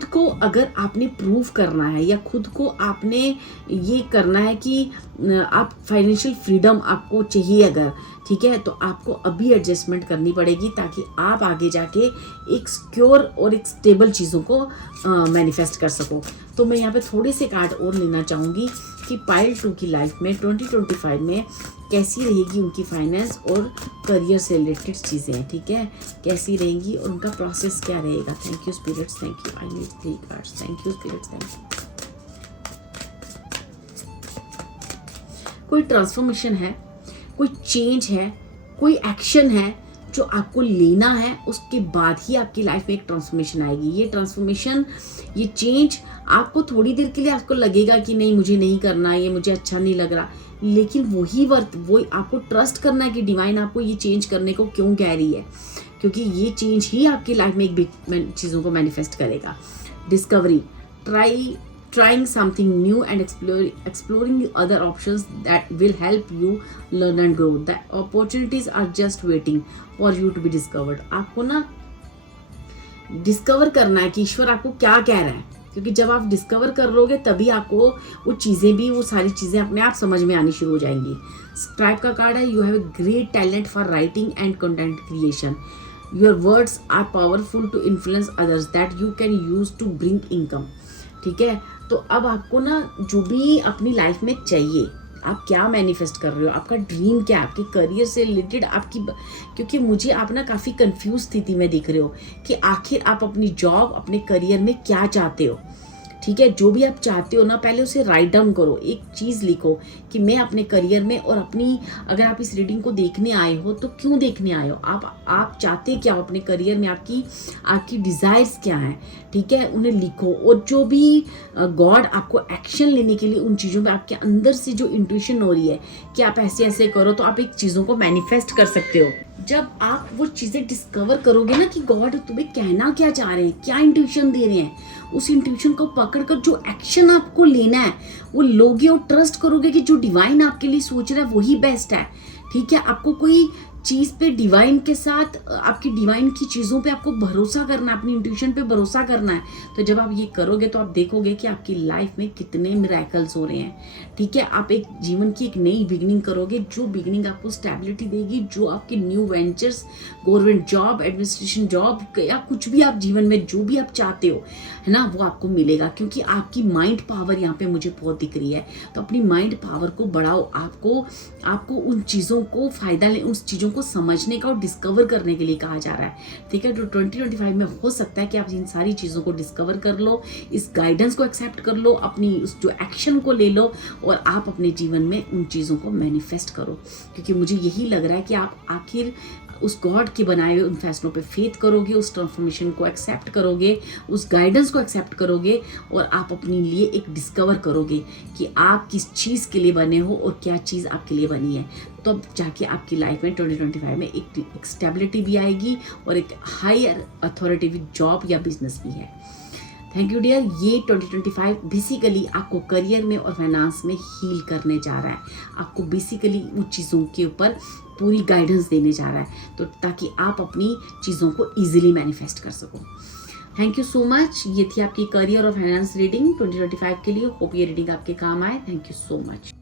को अगर आपने प्रूव करना है, या खुद को आपने ये करना है कि आप फाइनेंशियल फ्रीडम आपको चाहिए अगर, ठीक है, तो आपको अभी एडजस्टमेंट करनी पड़ेगी, ताकि आप आगे जाके एक सिक्योर और एक स्टेबल चीज़ों को मैनिफेस्ट कर सको। तो मैं यहाँ पे थोड़े से कार्ड और लेना चाहूँगी कि पाइल 2 की लाइफ में 2025 में कैसी रहेगी उनकी फाइनेंस और करियर से रिलेटेड चीज़ें, ठीक है, कैसी रहेंगी और उनका प्रोसेस क्या रहेगा। Thank you spirits, thank you, I need 3 cards, thank you spirits, thank you. कोई ट्रांसफॉर्मेशन है, कोई चेंज है, कोई एक्शन है जो आपको लेना है, उसके बाद ही आपकी लाइफ में एक ट्रांसफॉर्मेशन आएगी। ये ट्रांसफॉर्मेशन, ये चेंज आपको थोड़ी देर के लिए आपको लगेगा कि नहीं मुझे नहीं करना, ये मुझे अच्छा नहीं लग रहा, लेकिन वही आपको ट्रस्ट करना है कि डिवाइन आपको ये चेंज करने को क्यों कह रही है, क्योंकि ये चेंज ही आपकी लाइफ में एक बिग चीज़ों को मैनिफेस्ट करेगा। Discovery, trying something new and exploring the other options that will help you learn and grow. The opportunities are just waiting for you to be discovered. आपको ना डिस्कवर करना है कि ईश्वर आपको क्या कह रहा है, क्योंकि जब आप डिस्कवर कर लोगे तभी आपको वो चीज़ें भी, वो सारी चीज़ें अपने आप समझ में आनी शुरू हो जाएंगी। स्क्राइब का कार्ड है, you have a great talent for writing and content creation, your words are powerful to influence others that you can use to bring income, ठीक है। तो अब आपको ना जो भी अपनी लाइफ में चाहिए, आप क्या मैनिफेस्ट कर रहे हो, आपका ड्रीम क्या है, आपके करियर से रिलेटेड आपकी, क्योंकि मुझे आप ना काफ़ी कंफ्यूज स्थिति में दिख रहे हो कि आखिर आप अपनी जॉब, अपने करियर में क्या चाहते हो, ठीक है। जो भी आप चाहते हो ना, पहले उसे राइट डाउन करो, एक चीज़ लिखो कि मैं अपने करियर में और अपनी, अगर आप इस रीडिंग को देखने आए हो तो क्यों देखने आए हो, आप चाहते क्या हो अपने करियर में, आपकी डिज़ायर्स क्या हैं, ठीक है, उन्हें लिखो। और जो भी गॉड आपको एक्शन लेने के लिए उन चीज़ों पे, आपके अंदर से जो इंट्यूशन हो रही है कि आप ऐसे ऐसे करो, तो आप एक चीज़ों को मैनिफेस्ट कर सकते हो। जब आप वो चीज़ें डिस्कवर करोगे ना कि गॉड तुम्हें कहना क्या चाह रहे हैं, क्या इंट्यूशन दे रहे हैं, उस इंट्यूशन को पकड़कर जो एक्शन आपको लेना है वो लोगे और ट्रस्ट करोगे कि जो डिवाइन आपके लिए सोच रहा है वही बेस्ट है, ठीक है। आपको कोई चीज़ पे डिवाइन के साथ, आपकी डिवाइन की चीज़ों पे आपको भरोसा करना है, अपनी इंट्यूशन पे भरोसा करना है। तो जब आप ये करोगे तो आप देखोगे कि आपकी लाइफ में कितने मिरेकल्स हो रहे हैं, ठीक है। आप एक जीवन की एक नई बिगनिंग करोगे, जो बिगनिंग आपको स्टेबिलिटी देगी, जो आपके new ventures, government job, administration job या कुछ भी आप जीवन में जो भी आप चाहते हो, है ना, वो आपको मिलेगा। क्योंकि आपकी माइंड पावर यहाँ पे मुझे बहुत दिख रही है। तो अपनी माइंड पावर को बढ़ाओ, आपको उन चीज़ों को फ़ायदा ले, उस चीज़ों को समझने का और डिस्कवर करने के लिए कहा जा रहा है, ठीक है। तो 2025 में हो सकता है कि आप इन सारी चीज़ों को डिस्कवर कर लो, इस गाइडेंस को एक्सेप्ट कर लो, अपनी उस जो एक्शन को ले लो और आप अपने जीवन में उन चीज़ों को मैनिफेस्ट करो। क्योंकि मुझे यही लग रहा है कि आप आखिर उस गॉड के बनाए हुए उन फैसलों पे फेथ करोगे, उस ट्रांसफॉर्मेशन को एक्सेप्ट करोगे, उस गाइडेंस को एक्सेप्ट करोगे और आप अपने लिए एक डिस्कवर करोगे कि आप किस चीज़ के लिए बने हो और क्या चीज़ आपके लिए बनी है। तो अब जाके आपकी लाइफ में 2025 में एक स्टेबिलिटी भी आएगी और एक हायर अथॉरिटेटिव जॉब या बिजनेस भी है। Thank you dear. ये 2025 बेसिकली आपको करियर में और फाइनेंस में हील करने जा रहा है, आपको बेसिकली उन चीज़ों के ऊपर पूरी गाइडेंस देने जा रहा है, तो ताकि आप अपनी चीज़ों को ईजिली मैनिफेस्ट कर सको। Thank you so much. ये थी आपकी करियर और फाइनेंस रीडिंग 2025 के लिए। होप ये रीडिंग आपके काम आए। Thank you so much.